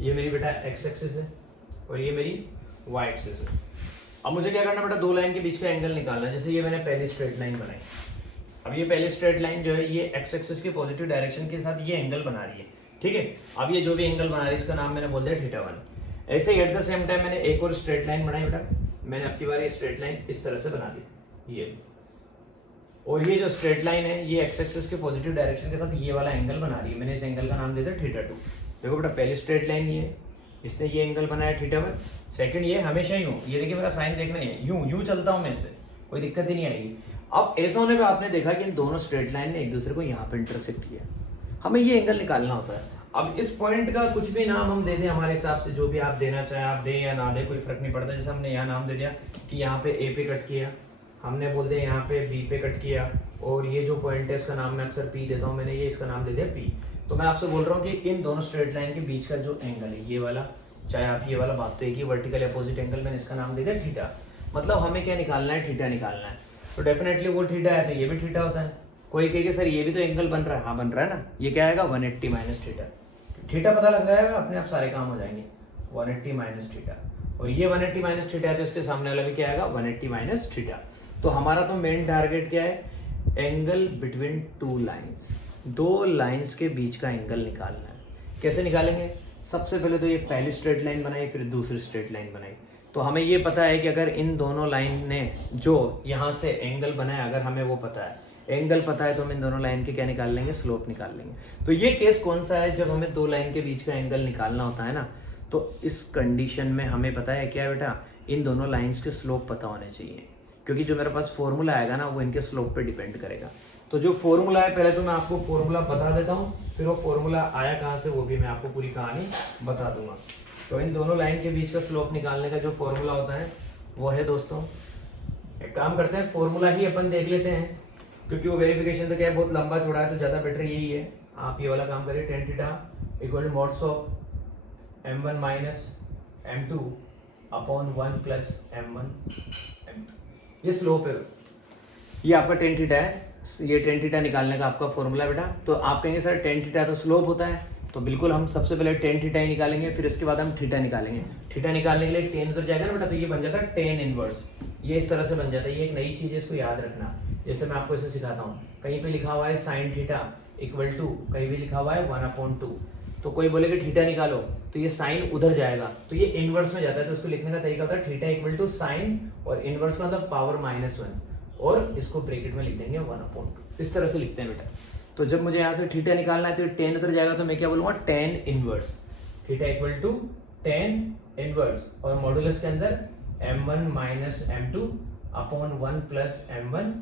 ये मेरी बेटा x एक्सिस है और ये मेरी y एक्सिस है। अब मुझे क्या करना बेटा, 2 लाइन के बीच का एंगल निकालना है। जैसे ये मैंने पहली स्ट्रेट लाइन बनाई, अब ये पहली स्ट्रेट लाइन जो है ये x एक्सिस के पॉजिटिव डायरेक्शन के साथ ये एंगल बना रही है, ठीक है। अब ये जो भी एंगल बना रही है इसका नाम मैंने बोल दिया θ1। ऐसे ही एट द सेम टाइम मैंने एक और स्ट्रेट लाइन बनाई बेटा, मैंने अब की बार ये स्ट्रेट लाइन इस तरह से बना दी ये, और ये जो स्ट्रेट लाइन है ये x एक्सिस के पॉजिटिव डायरेक्शन के साथ ये वाला एंगल बना रही है। मैंने इस एंगल का नाम दे दिया θ2। देखो बेटा पहली स्ट्रेट लाइन ये, इसने ये एंगल बनाया θ1। सेकंड ये हमेशा यूं, ये देखिए मेरा साइन देखना है, यूं चलता हूं मैं इससे, कोई दिक्कत ही नहीं आएगी। अब ऐसा होने पे आपने देखा कि इन दोनों स्ट्रेट लाइन ने एक दूसरे को यहाँ पे इंटरसेक्ट किया, हमें ये एंगल निकालना होता है। अब इस पॉइंट का कुछ भी नाम हम दे दें हमारे हिसाब से, जो भी आप देना चाहें आप दें या ना दें, कोई फर्क नहीं पड़ता। जैसे हमने यहाँ नाम दे दिया कि यहाँ पे ए पे कट किया, हमने बोल दिया यहाँ पे बी पे कट किया, और ये जो पॉइंट है इसका नाम मैं अक्सर पी देता हूँ, मैंने ये इसका नाम दे दिया पी। तो मैं आपसे बोल रहा हूँ कि इन दोनों स्ट्रेट लाइन के बीच का जो एंगल है ये वाला, चाहे आप ये वाला बात तो एक ही वर्टिकल अपोजिट एंगल, मैंने इसका नाम दे दिया थीटा। मतलब हमें क्या निकालना है, थीटा निकालना है। तो डेफिनेटली वो थीटा है तो ये भी थीटा होता है, कोई कहेगा सर ये भी तो एंगल बन रहा है, हाँ बन रहा है ना, ये क्या आएगा 180 माइनस थीटा, थीटा पता लग जाएगा अपने आप सारे काम हो जाएंगे, 180 माइनस थीटा, और ये 180 माइनस थीटा है तो इसके सामने वाला भी क्या आएगा 180 माइनस थीटा। तो हमारा तो मेन टारगेट क्या है, एंगल बिटवीन टू लाइंस, दो लाइंस के बीच का एंगल निकालना है। कैसे निकालेंगे, सबसे पहले तो ये पहली स्ट्रेट लाइन बनाई, फिर दूसरी स्ट्रेट लाइन बनाई। तो हमें ये पता है कि अगर इन दोनों लाइन ने जो यहाँ से एंगल बनाया, अगर हमें वो पता है, एंगल पता है, तो हम इन दोनों लाइन के क्या निकाल लेंगे, स्लोप निकाल लेंगे। तो ये केस कौन सा है, जब हमें दो लाइन के बीच का एंगल निकालना होता है ना, तो इस कंडीशन में हमें पता है क्या बेटा, इन दोनों लाइंस के स्लोप पता होने चाहिए, क्योंकि जो मेरे पास फॉर्मूला आएगा ना वो इनके स्लोप पे डिपेंड करेगा। तो जो फॉर्मूला है, पहले तो मैं आपको फॉर्मूला बता देता हूँ, फिर वो फॉर्मूला आया कहाँ से वो भी मैं आपको पूरी कहानी बता दूंगा। तो इन दोनों लाइन के बीच का स्लोप निकालने का जो फॉर्मूला होता है वो है दोस्तों, एक काम करते हैं फॉर्मूला ही अपन देख लेते हैं, क्योंकि वो वेरिफिकेशन तो क्या है बहुत लंबा चौड़ा है, तो ज़्यादा बेटर यही है। आप ये वाला काम करिए, tan theta equal to mods of m1 minus m2 upon 1 plus m1 m2, ये स्लोप है, ये आपका tan थीटा है, ये tan थीटा निकालने का आपका फॉर्मूला बेटा। तो आप कहेंगे सर tan थीटा तो स्लोप होता है, तो बिल्कुल हम सबसे पहले tan थीटा ही निकालेंगे, फिर इसके बाद हम थीटा निकालेंगे। थीटा निकालने के लिए tan उधर जाएगा ना बेटा, तो ये बन जाता है tan इनवर्स, ये इस तरह से बन जाता है। ये एक नई चीज़ है, इसको याद रखना। जैसे मैं आपको इसे सिखाता हूँ, कहीं पे लिखा हुआ है sin थीटा इक्वल टू, कहीं भी लिखा हुआ है 1/2, तो कोई बोलेगा थीटा निकालो, तो ये साइन उधर जाएगा, तो ये इनवर्स में जाता है। तो उसको लिखने का तरीका होता है थीटा इक्वल टू साइन, और इनवर्स का मतलब पावर -1, और इसको ब्रैकेट में लिख देंगे 1/2, इस तरह से लिखते हैं बेटा। तो जब मुझे यहाँ से थीटा निकालना है तो tan उधर जाएगा, तो मैं क्या बोलूँगा tan inverse, theta equal to tan inverse, और मॉडुलस के अंदर m1 minus m2 upon 1 plus m1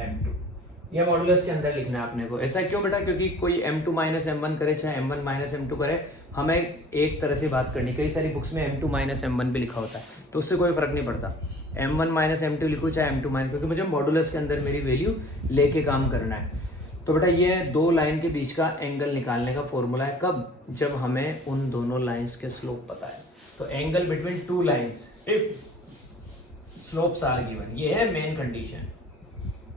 m2, ये मॉडुलस के अंदर लिखना है आपने को। ऐसा क्यों बेटा, क्योंकि कोई m2 माइनस m1 करे चाहे m1 माइनस m2 करे, हमें एक तरह से बात करनी। कई सारी बुक्स में m2 माइनस m1 भी लिखा होता है, तो उससे कोई फर्क नहीं पड़ता, m1 माइनस m2 लिखूँ चाहे m2 माइनस, क्योंकि मुझे मॉडुलस के अंदर मेरी वैल्यू लेके काम करना है। तो बेटा ये दो लाइन के बीच का एंगल निकालने का फॉर्मूला है, कब, जब हमें उन दोनों लाइंस के स्लोप पता है। तो angle between two lines if slopes are given, ये है main condition,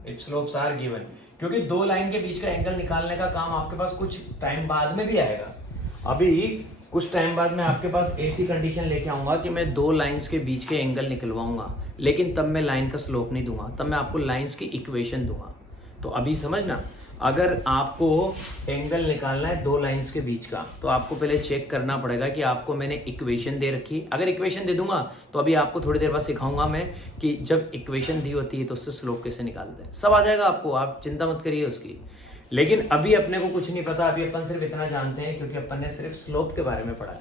if slopes are given, क्योंकि दो लाइन के बीच का एंगल निकालने का काम आपके पास कुछ टाइम बाद में भी आएगा। अभी कुछ टाइम बाद मैं आपके पास ऐसी कंडीशन लेके आऊंगा कि मैं दो लाइंस के बीच के एंगल निकलवाऊंगा, लेकिन तब मैं लाइन का स्लोप नहीं दूंगा, तब मैं आपको लाइंस की इक्वेशन दूंगा। तो अभी समझना, अगर आपको एंगल निकालना है दो लाइंस के बीच का, तो आपको पहले चेक करना पड़ेगा कि आपको मैंने इक्वेशन दे रखी। अगर इक्वेशन दे दूंगा तो अभी आपको थोड़ी देर बाद सिखाऊंगा मैं कि जब इक्वेशन दी होती है तो उससे स्लोप कैसे निकालते हैं, सब आ जाएगा आपको, आप चिंता मत करिए उसकी। लेकिन अभी अपने को कुछ नहीं पता, अभी अपन सिर्फ इतना जानते हैं क्योंकि अपन ने सिर्फ स्लोप के बारे में पढ़ा है।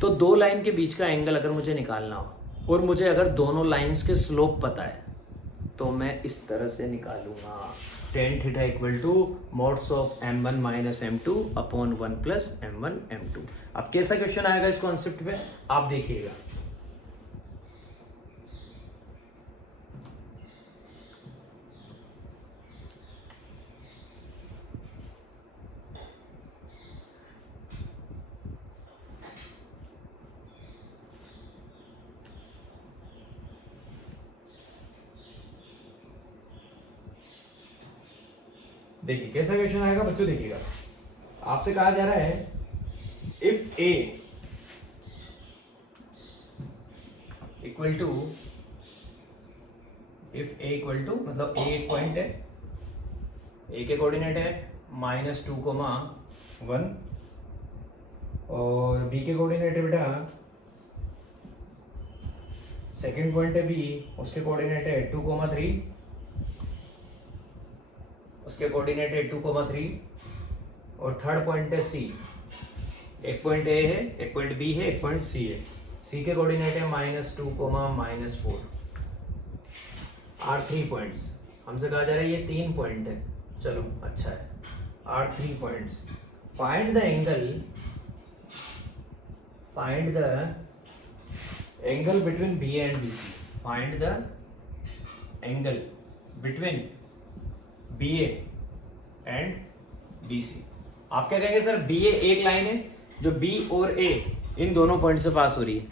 तो दो लाइन के बीच का एंगल अगर मुझे निकालना हो और मुझे अगर दोनों लाइंस के स्लोप पता है, तो मैं इस तरह से निकालूंगा, tan theta equal to mods of m1 minus m2 upon 1 plus m1 m2। अब कैसा क्वेश्चन आएगा इस कॉन्सेप्ट पे आप देखिएगा। देखिए कैसा क्वेश्चन आएगा बच्चों, देखिएगा। आपसे कहा जा रहा है if a equal to, if a equal to मतलब a एक पॉइंट है, a के कोऑर्डिनेट है -2,1 और b के कोऑर्डिनेट है बेटा, सेकंड पॉइंट है b, उसके कोऑर्डिनेट है 2,3, उसके कोऑर्डिनेट है 2,3, और थर्ड पॉइंट है C। एक पॉइंट A है, एक पॉइंट B है, एक पॉइंट C है। C के कोऑर्डिनेट है -2, -4, आर 3 पॉइंट्स। हमसे कहा जा रहा है ये 3 पॉइंट है, चलो अच्छा है, are 3 points. Find the angle, find the angle between BA and BC, find the angle between BA and BC। आप क्या कहेंगे सर, BA एक लाइन है जो B और A इन दोनों पॉइंट से पास हो रही है।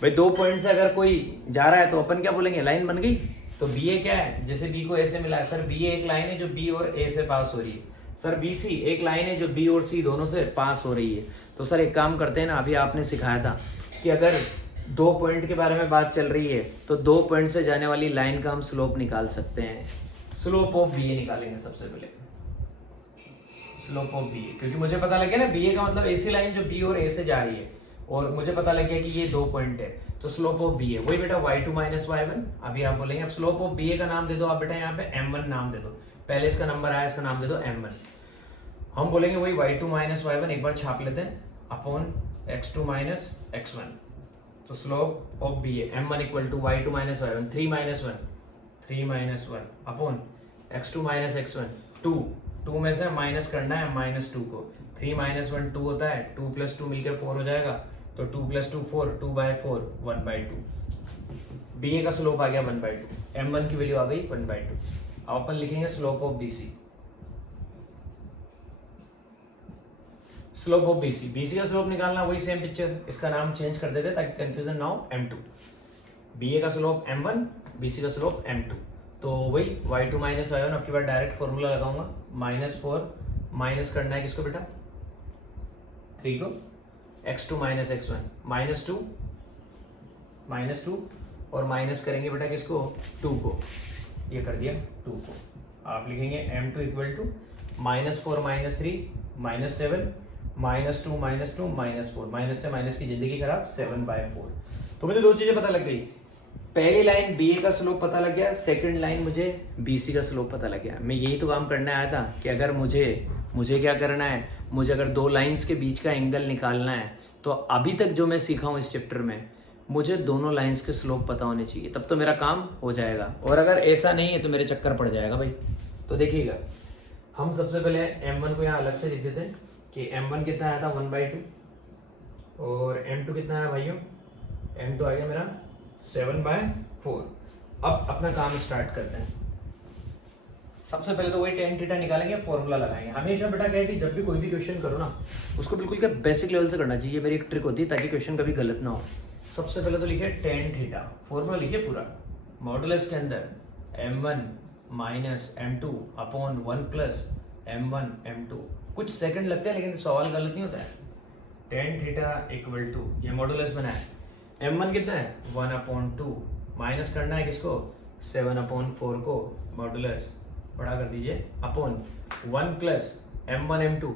भाई दो पॉइंट से अगर कोई जा रहा है तो अपन क्या बोलेंगे, लाइन बन गई। तो बी ए क्या है, जैसे बी को ए से मिला है, सर बी ए एक लाइन है जो बी और ए से पास हो रही है। सर बी सी एक लाइन है जो बी और सी दोनों से पास हो रही है। तो सर एक काम करते हैं ना, अभी आपने सिखाया था कि अगर 2 पॉइंट के बारे में बात चल रही है तो 2 पॉइंट से जाने वाली लाइन का हम स्लोप निकाल सकते हैं। स्लोप ऑफ बी ए निकालेंगे सबसे पहले, स्लोप ऑफ बी ए, क्योंकि मुझे पता लग गया ना बी ए का मतलब ऐसी लाइन जो बी और ए से जा रही है, और मुझे पता लग गया कि ये 2 पॉइंट है, तो स्लोप ऑफ बी ए वही बेटा y2 माइनस y1। अभी आप बोलेंगे अब स्लोप ऑफ बी ए का नाम दे दो आप बेटा, यहाँ पे m1 नाम दे दो, पहले इसका नंबर आया इसका नाम दे दो m1। हम बोलेंगे वही y2 माइनस y1 एक बार छाप लेते हैं अपॉन x2 माइनस x1। तो slope of B A m1 equal to y2 minus y1 3 minus 1 upon x2 minus x1 2 में से माइनस करना है -2 को, 3 माइनस 1 2 होता है, 2 प्लस 2 मिलकर 4 हो जाएगा, तो 2 प्लस 2 4, 2/4 1/2। बी ए का स्लोप आ गया 1/2, m1 की वैल्यू आ गई 1/2। अब अपन लिखेंगे slope of B C, slope of B C का स्लोप निकालना वही सेम पिक्चर, इसका नाम चेंज कर देते ताकि कंफ्यूजन ना हो, m2। बी ए का स्लोप m1, बी सी का स्लोप m2, तो वही y2 माइनस y1। अब की बार डायरेक्ट फॉर्मूला लगाऊंगा, -4 माइनस करना है किसको बेटा 3 को, x2 माइनस x1 -2 और माइनस करेंगे बेटा किसको 2 को, ये कर दिया 2 को। आप लिखेंगे m2 इक्वल टू -4 -3 -7 -2 -4, माइनस से माइनस की जिंदगी खराब 7/4। तो मुझे 2 चीजें पता लग गई, पहली लाइन बी ए का स्लोप पता लग गया, सेकंड लाइन मुझे बी सी का स्लोप पता लग गया। मैं यही तो काम करने आया था कि अगर मुझे क्या करना है, मुझे अगर 2 लाइंस के बीच का एंगल निकालना है तो अभी तक जो मैं सीखा हूँ इस चैप्टर में, मुझे दोनों लाइंस के स्लोप पता होने चाहिए, तब तो मेरा काम हो जाएगा। और अगर ऐसा नहीं है तो मेरे चक्कर पड़ जाएगा भाई। तो देखिएगा, हम सबसे पहले m1 को यहाँ अलग से लिख देते हैं कि m1 कितना आया था 1/2, और m2 कितना आया भाइयों, m2 आ गया मेरा 7/4। अब अपना काम स्टार्ट करते हैं। सबसे पहले तो वही tan थीटा निकालेंगे, फॉर्मूला लगाएंगे। हमेशा बेटा क्या है कि जब भी कोई भी क्वेश्चन करो ना, उसको बिल्कुल क्या बेसिक लेवल से करना चाहिए, मेरी एक ट्रिक होती है ताकि क्वेश्चन कभी गलत ना हो। सबसे पहले तो लिखिए tan थीटा, फॉर्मूला लिखिए पूरा, मॉडुलस के अंदर m1 minus m2 upon 1 plus m1 m2। कुछ सेकंड लगते हैं लेकिन सवाल गलत नहीं होता है। tan थीटा इक्वल टू, ये मॉडुलस बना है, m1 कितना है 1/2, माइनस करना है किसको 7/4 को, मॉडुलस बड़ा कर दीजिए अपॉन 1 प्लस m1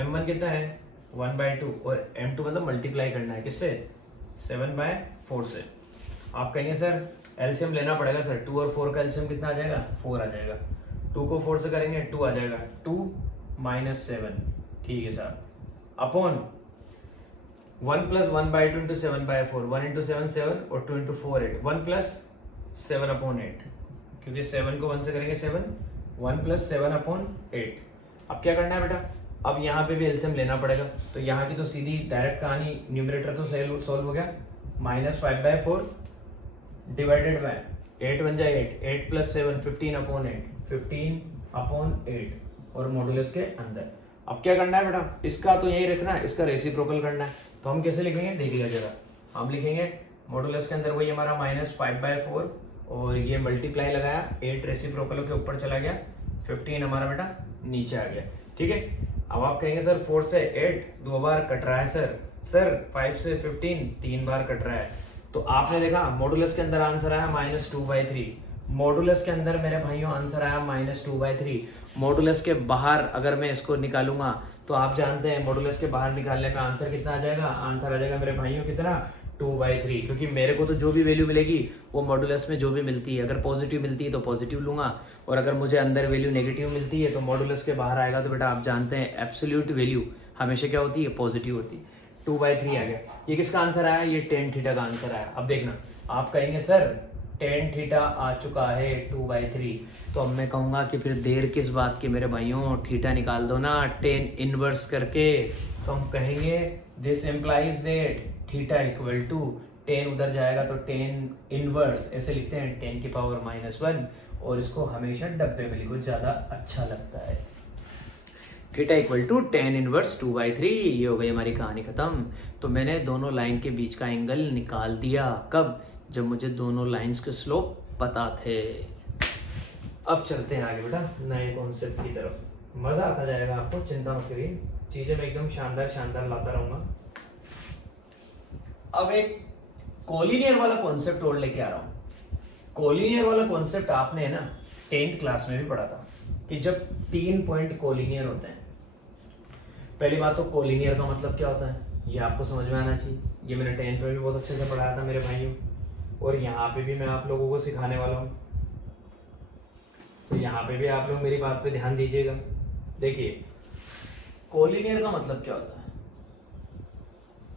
m1 कितना है 1/2, और m2 मतलब मल्टीप्लाई करना है किससे 7/4 से। आप कहेंगे सर एलसीएम लेना पड़ेगा सर, 2 और 4 का एलसीएम कितना आ जाएगा 4 आ जाएगा, 2 को 4 से करेंगे 2 आ जाएगा, 2 - 7, ठीक है sir, upon 1 plus 1/2 into 7/4, 1 into 7 7 और 2 इंटू 4 8, 1 प्लस 7/8, क्योंकि 7 को 1 से करेंगे 7, 1 प्लस 7/8। अब क्या करना है बेटा, अब यहाँ पे भी एलसीएम लेना पड़ेगा, तो यहाँ की तो सीधी डायरेक्ट कहानी, न्यूमरेटर तो सॉल्व हो गया, -5/4 डिवाइडेड बाय 8 1 जा 8, 8 प्लस 7 15/8, 15/8 और मॉडुलस के अंदर। अब क्या करना है बेटा, इसका तो यही रखना है, इसका रेसिप्रोकल करना है। तो हम कैसे लिखेंगे देखिएगा जरा, हम लिखेंगे मॉडुलस के अंदर वही हमारा -5/4 और ये मल्टीप्लाई लगाया, 8 रेसिप्रोकल के ऊपर चला गया, 15 हमारा बेटा नीचे आ गया, ठीक है। अब आप कहेंगे सर 4 से 8 2 बार कट रहा है सर 5 से 15 3 बार कट रहा है। तो आपने देखा मॉडुलस के अंदर आंसर आया -2/3, मॉडुलस के अंदर मेरे भाइयों आंसर आया -2/3। मॉडुलस के बाहर अगर मैं इसको निकालूंगा तो आप जानते हैं मॉडुलस के बाहर निकालने का आंसर कितना आ जाएगा, आंसर आ जाएगा मेरे भाइयों कितना 2/3, क्योंकि मेरे को तो जो भी वैल्यू मिलेगी वो मॉडुलस में जो भी मिलती है, अगर पॉजिटिव मिलती है तो पॉजिटिव लूंगा, और अगर मुझे अंदर वैल्यू नेगेटिव मिलती है तो मॉडुलस के बाहर आएगा। तो बेटा आप जानते हैं एब्सोल्यूट वैल्यू हमेशा क्या होती है, पॉजिटिव होती है। 2/3 आ गया, ये किसका आंसर आया, ये tan थीटा का आंसर आया। अब देखना, आप कहेंगे सर tan थीटा आ चुका है 2/3, तो अब मैं कहूँगा कि फिर देर किस बात की मेरे भाइयों, थीटा निकाल दो ना tan इनवर्स करके। तो हम कहेंगे this implies that theta equal to tan, उधर जाएगा तो tan इनवर्स, ऐसे लिखते हैं 10 की पावर -1, और इसको हमेशा डब्बे में लिखो, ज़्यादा अच्छा लगता है। Theta equal to tan inverse 2/3, ये हो गई हमारी कहानी खत्म। तो मैंने दोनों लाइन के बीच का एंगल निकाल दिया, कब, जब मुझे दोनों लाइंस के स्लोप पता थे। अब चलते हैं आगे बेटा नए कॉन्सेप्ट की तरफ, मजा आता जाएगा आपको, चिंता मत करिए, चीजें मैं एकदम शानदार शानदार लाता रहूंगा। अब एक कोलिनियर वाला कॉन्सेप्ट और लेके आ रहा हूं। कोलिनियर वाला कॉन्सेप्ट आपने ना 10th क्लास में भी पढ़ा था कि जब 3 पॉइंट कोलिनियर होते हैं, पहली बात तो कोलिनियर का मतलब क्या होता है ये आपको समझ में आना चाहिए। ये मैंने 10th में भी बहुत अच्छे से पढ़ाया था मेरे भाइयों, और यहाँ पे भी मैं आप लोगों को सिखाने वाला हूँ, तो यहाँ पे भी आप लोग मेरी बात पे ध्यान दीजिएगा। देखिए कोलिनियर का मतलब क्या होता है,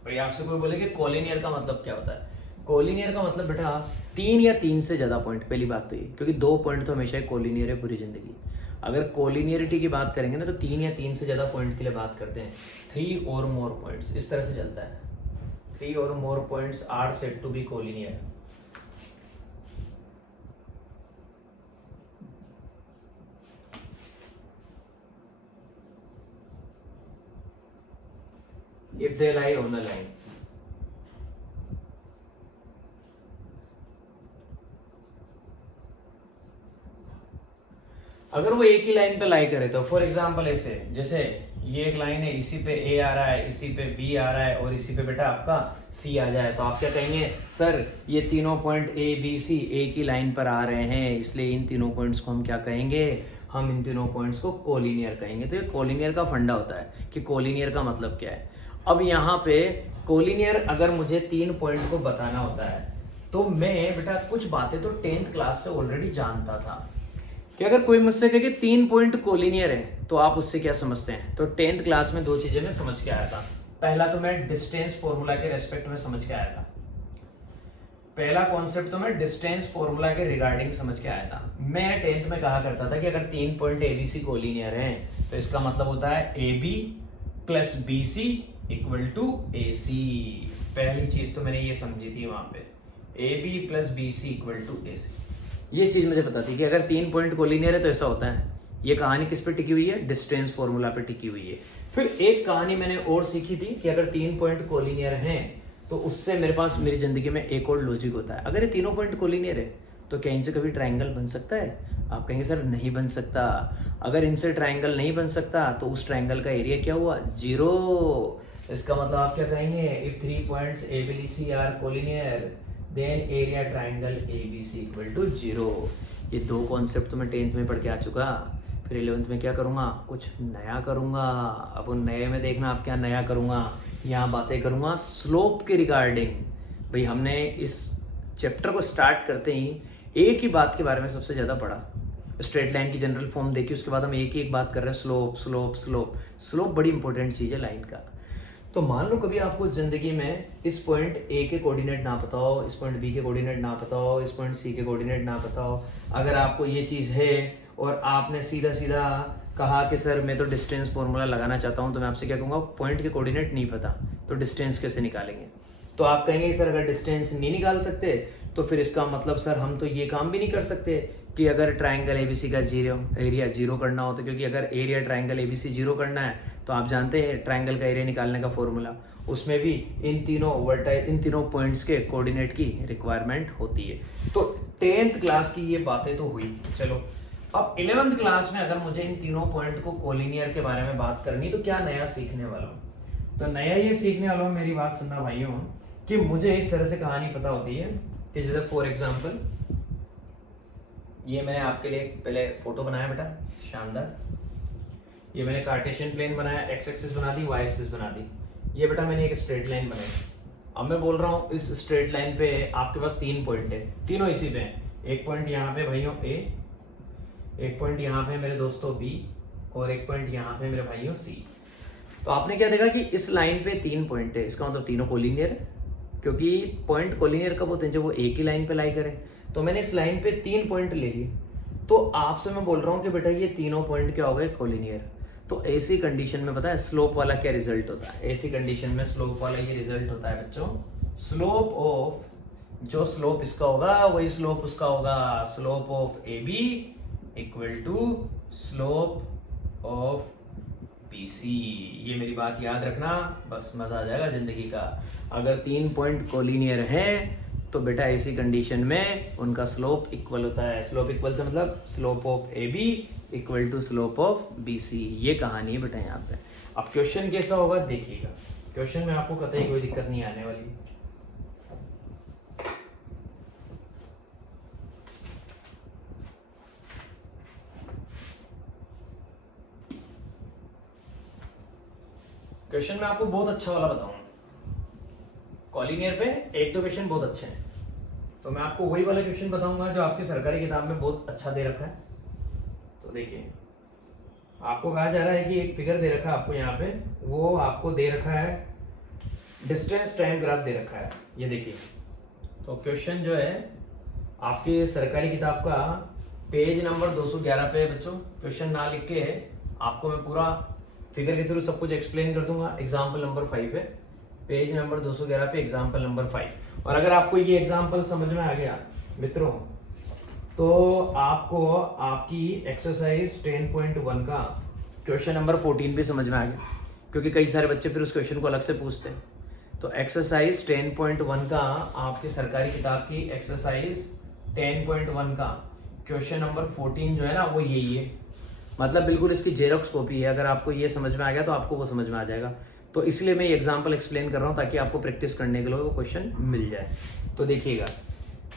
भाई आपसे कोई बोले कि कोलिनियर का मतलब क्या होता है, कोलिनियर का मतलब बेटा 3 या 3 से ज्यादा पॉइंट, पहली बात तो ये, क्योंकि 2 पॉइंट तो हमेशा कोलिनियर है पूरी जिंदगी। अगर कोलिनियरिटी की बात करेंगे ना तो 3 या 3 से ज्यादा पॉइंट के लिए बात करते हैं, 3 और मोर पॉइंट्स, इस तरह से चलता है, 3 और more points are said to be collinear. if they lie on a line। अगर वो एक ही लाइन पे लाई करे तो फॉर एग्जांपल ऐसे, जैसे ये एक लाइन है, इसी पे ए आ रहा है, इसी पे बी आ रहा है और इसी पे बेटा आपका सी आ जाए, तो आप क्या कहेंगे, सर ये तीनों पॉइंट ए बी सी एक ही लाइन पर आ रहे हैं, इसलिए इन तीनों पॉइंट्स को हम क्या कहेंगे, हम इन तीनों पॉइंट्स को कोलिनियर कहेंगे। तो ये कोलिनियर का फंडा होता है कि कोलिनियर का मतलब क्या है। अब यहाँ पे कोलिनियर अगर मुझे 3 पॉइंट को बताना होता है तो मैं बेटा कुछ बातें तो 10th क्लास से ऑलरेडी जानता था कि अगर कोई मुझसे कहे कि 3 पॉइंट कोलिनियर है तो आप उससे क्या समझते हैं। तो 10th क्लास में 2 चीजें मैं समझ के आया था। पहला तो मैं डिस्टेंस फॉर्मूला के रेस्पेक्ट में समझ के आया था, पहला कॉन्सेप्ट तो मैं डिस्टेंस फॉर्मूला के रिगार्डिंग समझ के आया था। मैं 10th में कहा करता था कि अगर 3 पॉइंट एबीसी कोलिनियर हैं तो इसका मतलब होता है A B plus B C equal to A C. पहली चीज तो मैंने ये समझी थी वहां पे, A B plus B C equal to A C. ये चीज मुझे पता थी कि अगर 3 पॉइंट कोलिनियर है तो ऐसा होता है। ये कहानी किस पे टिकी हुई है, डिस्टेंस फॉर्मूला पे टिकी हुई है। फिर एक कहानी मैंने और सीखी थी कि अगर 3 पॉइंट कोलिनियर हैं तो उससे मेरे पास मेरी जिंदगी में एक और लॉजिक होता है, अगर ये तीनों पॉइंट कोलिनियर है तो क्या इनसे कभी ट्रायंगल बन सकता है। आप कहेंगे सर नहीं बन सकता। अगर इनसे ट्रायंगल नहीं बन सकता तो उस ट्रायंगल का एरिया क्या हुआ, 0। इसका मतलब आप क्या कहेंगे, if 3 points A B C are collinear then area triangle A B C equal to 0। ये 2 कॉन्सेप्ट तो मैं 10th में पढ़ के आ चुका। फिर 11th में क्या करूँगा, कुछ नया करूँगा। अब उन नए में देखना आप क्या नया करूँगा, यहाँ बातें करूँगा स्लोप के रिगार्डिंग। भाई हमने इस चैप्टर को स्टार्ट करते ही एक ही बात के बारे में सबसे ज़्यादा पढ़ा, स्ट्रेट लाइन की जनरल फॉर्म देखी, उसके बाद हम एक ही एक बात कर रहे हैं, स्लोप स्लोप स्लोप। स्लोप बड़ी इंपॉर्टेंट चीज़ है लाइन का। तो मान लो कभी आपको जिंदगी में इस पॉइंट ए के कोऑर्डिनेट ना पता हो, इस पॉइंट बी के कोऑर्डिनेट ना पता हो, इस पॉइंट सी के कोऑर्डिनेट ना पता हो, अगर आपको ये चीज़ है और आपने सीधा सीधा कहा कि सर मैं तो डिस्टेंस फॉर्मूला लगाना चाहता हूँ, तो मैं आपसे क्या कहूँगा, पॉइंट के कोऑर्डिनेट नहीं पता तो डिस्टेंस कैसे निकालेंगे। तो आप कहेंगे सर अगर डिस्टेंस नहीं निकाल सकते तो फिर इसका मतलब सर हम तो ये काम भी नहीं कर सकते कि अगर ट्रायंगल एबीसी का एरिया 0 करना हो, तो क्योंकि अगर एरिया ट्रायंगल एबीसी 0 करना है तो आप जानते हैं ट्रायंगल का एरिया निकालने का फॉर्मूला, उसमें भी इन तीनों पॉइंट्स के कोऑर्डिनेट की रिक्वायरमेंट होती है। तो 10th क्लास की ये बातें तो हुई। चलो अब 11th क्लास में अगर मुझे इन तीनों पॉइंट को कोलिनियर के बारे में बात करनी तो क्या नया सीखने वाला हूँ। तो नया ये सीखने वाला हूँ, मेरी बात सुनना भाइयों, कि मुझे इस तरह से कहानी पता होती है कि जैसे फॉर एग्जाम्पल ये मैंने आपके लिए पहले फोटो बनाया बेटा शानदार, ये मैंने कार्टेशियन प्लेन बनाया, एक्स एक्सिस बना दी, वाई एक्सिस बना दी। ये बेटा मैंने एक स्ट्रेट लाइन बनाई। अब मैं बोल रहा हूँ इस स्ट्रेट लाइन पे आपके पास 3 पॉइंट है, तीनों इसी पे हैं। एक पॉइंट यहाँ पे भाइयों ए, एक पॉइंट यहाँ पे मेरे दोस्तों बी, और एक पॉइंट यहाँ पे मेरे भाइयों सी। तो आपने क्या देखा कि इस लाइन पे 3 पॉइंट है, इसका मतलब तीनों कोलिनियर है, क्योंकि पॉइंट कोलिनियर कब होते हैं, जब वो एक ही लाइन पे लाई करें। तो मैंने इस लाइन पे 3 पॉइंट ले लिए। तो आपसे मैं बोल रहा हूँ कि बेटा ये तीनों पॉइंट क्या हो गए, कोलिनियर। तो ऐसी कंडीशन में पता है स्लोप वाला क्या रिजल्ट होता है, ऐसी कंडीशन में स्लोप वाला ये रिजल्ट होता है बच्चों, स्लोप ऑफ, जो स्लोप इसका होगा वही स्लोप उसका होगा, slope of A B equal to slope of BC। ये मेरी बात याद रखना, बस मजा आ जाएगा जिंदगी का। अगर 3 पॉइंट कोलिनियर है तो बेटा ऐसी कंडीशन में उनका स्लोप इक्वल होता है। स्लोप इक्वल से मतलब slope of A B equal to slope of B C, ये कहानी है बेटा यहाँ पे। अब क्वेश्चन कैसा होगा देखिएगा, क्वेश्चन में आपको कतई कोई दिक्कत नहीं आने वाली। क्वेश्चन में आपको बहुत अच्छा वाला बताऊंगा, कॉलिनियर पे एक दो क्वेश्चन बहुत अच्छे हैं, तो मैं आपको वही वाला क्वेश्चन बताऊंगा जो आपकी सरकारी किताब में बहुत अच्छा दे रखा है। तो देखिए आपको कहा जा रहा है कि एक फिगर दे रखा है आपको यहाँ पे, वो आपको दे रखा है डिस्टेंस टाइम ग्राफ दे रखा है, ये देखिए। तो क्वेश्चन जो है आपकी सरकारी किताब का पेज नंबर 211 पे बच्चों, क्वेश्चन ना लिख के आपको मैं पूरा फिगर के थ्रू सब कुछ एक्सप्लेन कर दूंगा। एग्जाम्पल नंबर 5 है, पेज नंबर 211 पे एग्जाम्पल नंबर 5। और अगर आपको ये एग्जाम्पल समझ में आ गया मित्रों, तो आपको आपकी एक्सरसाइज 10.1 का क्वेश्चन नंबर 14 भी समझ में आ गया, क्योंकि कई सारे बच्चे फिर उस क्वेश्चन को अलग से पूछते हैं। तो एक्सरसाइज 10.1 का आपकी सरकारी किताब की एक्सरसाइज 10.1 का क्वेश्चन नंबर 14 जो है ना, वो यही है। मतलब बिल्कुल इसकी जेरोक्स कॉपी है। अगर आपको ये समझ में आ गया तो आपको वो समझ में आ जाएगा। तो इसलिए मैं ये एग्जाम्पल एक्सप्लेन कर रहा हूँ ताकि आपको प्रैक्टिस करने के लिए वो क्वेश्चन मिल जाए। तो देखिएगा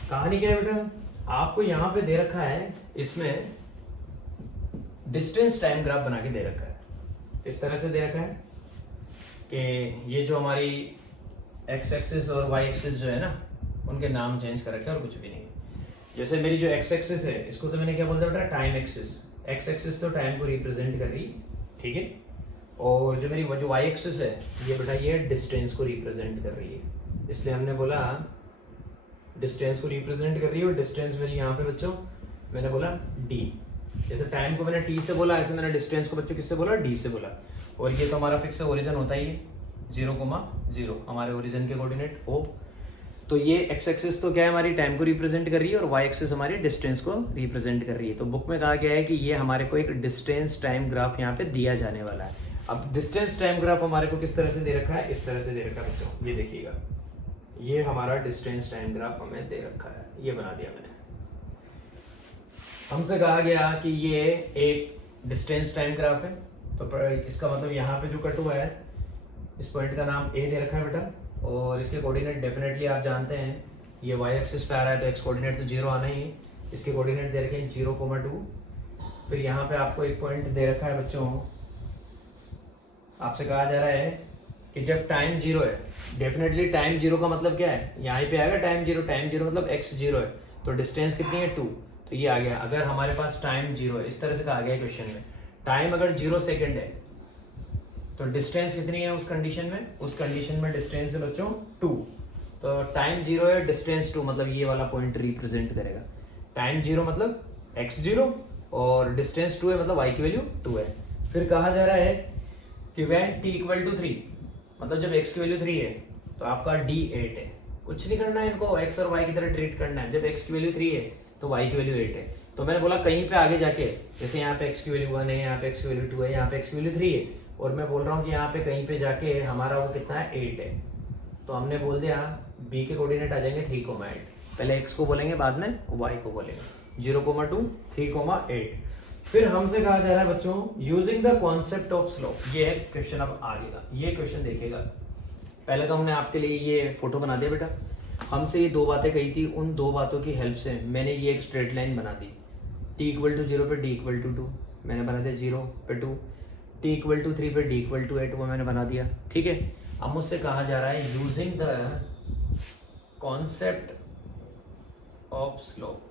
कहानी क्या है बेटा, आपको यहाँ पे दे रखा है, इसमें डिस्टेंस टाइम ग्राफ बना के दे रखा है। इस तरह से दे रखा है कि ये जो हमारी एक्स एक्सिस और वाई एक्सिस जो है ना, उनके नाम चेंज कर रखे हैं और कुछ भी नहीं। जैसे मेरी जो एक्स एक्सिस है इसको तो मैंने क्या बोल दिया बेटा, टाइम एक्सिस। एक्स एक्सिस तो टाइम को रिप्रेजेंट कर रही, ठीक है। और जो मेरी जो वाई एक्सिस है ये बेटा ये डिस्टेंस को रिप्रेजेंट कर रही है, इसलिए हमने बोला डिस्टेंस को रिप्रेजेंट कर रही है। और डिस्टेंस मेरी यहाँ पे बच्चों मैंने बोला डी। जैसे टाइम को मैंने टी से बोला, ऐसे मैंने डिस्टेंस को बच्चों किससे बोला, डी से बोला। और ये तो हमारा फिक्स ओरिजिन होता ही है 0,0 हमारे ओरिजिन के कोऑर्डिनेट ओ। तो ये एक्स एक्सिस तो क्या है हमारी टाइम को रिप्रेजेंट कर रही है और वाई एक्सिस हमारी डिस्टेंस को रिप्रेजेंट कर रही है। तो बुक में कहा गया है कि ये हमारे को एक डिस्टेंस टाइम ग्राफ यहाँ पे दिया जाने वाला है। अब डिस्टेंस टाइम ग्राफ हमारे को किस तरह से दे रखा है, इस तरह से दे रखा है बच्चों, ये देखिएगा। ये हमारा डिस्टेंस टाइम ग्राफ हमें दे रखा है, ये बना दिया मैंने। हमसे कहा गया कि ये एक डिस्टेंस टाइम ग्राफ है, तो इसका मतलब यहाँ पे जो कट हुआ है इस पॉइंट का नाम ए दे रखा है बेटा। और इसके कोऑर्डिनेट डेफिनेटली आप जानते हैं, ये वाई एक्सिस पे आ रहा है तो एक्स कोऑर्डिनेट तो 0 आना ही है। इसके कोऑर्डिनेट दे रखे हैं 0,2। फिर यहाँ पे आपको एक पॉइंट दे रखा है बच्चों, आपसे कहा जा रहा है कि जब टाइम 0 है, डेफिनेटली टाइम 0 का मतलब क्या है, यहाँ पे आएगा टाइम 0। टाइम 0 मतलब x 0 है, तो डिस्टेंस कितनी है 2, तो ये आ गया। अगर हमारे पास टाइम 0 है, इस तरह से कहा गया है क्वेश्चन में, टाइम अगर 0 सेकेंड है तो डिस्टेंस कितनी है उस कंडीशन में, उस कंडीशन में डिस्टेंस है बच्चों 2। तो टाइम 0 है, डिस्टेंस 2, मतलब ये वाला पॉइंट रिप्रेजेंट करेगा। टाइम 0 मतलब x 0 और डिस्टेंस 2 है मतलब y की वैल्यू 2 है। फिर कहा जा रहा है कि when t equal to 3, मतलब जब x की वैल्यू 3 है तो आपका d 8 है। कुछ नहीं करना है इनको, x और y की तरह ट्रीट करना है। जब x की वैल्यू 3 है तो y की वैल्यू 8 है। तो मैंने बोला कहीं पे आगे जाके, जैसे यहाँ पे x की वैल्यू 1 है, यहाँ पे x की वैल्यू 2 है, यहाँ पे x की वैल्यू 3 है, और मैं बोल रहा हूँ कि यहाँ पे कहीं पे जाके हमारा वो कितना है 8 है, तो हमने बोल दिया b के कोऑर्डिनेट आ जाएंगे 3,8। पहले x को बोलेंगे बाद में y को बोलेंगे, 0,2 3,8। फिर हमसे कहा जा रहा है बच्चों using the concept of slope. ये क्वेश्चन अब आएगा, ये क्वेश्चन देखिएगा। पहले तो हमने आपके लिए ये फोटो बना दिया बेटा। हमसे ये दो बातें कही थी, उन दो बातों की हेल्प से मैंने ये एक स्ट्रेट लाइन बना दी। t इक्वल टू 0 पे d इक्वल टू 2 मैंने बना दिया, 0 पे 2, t इक्वल टू 3 पे d इक्वल टू 8 वो मैंने बना दिया, ठीक है। अब मुझसे कहा जा रहा है using the concept of slope,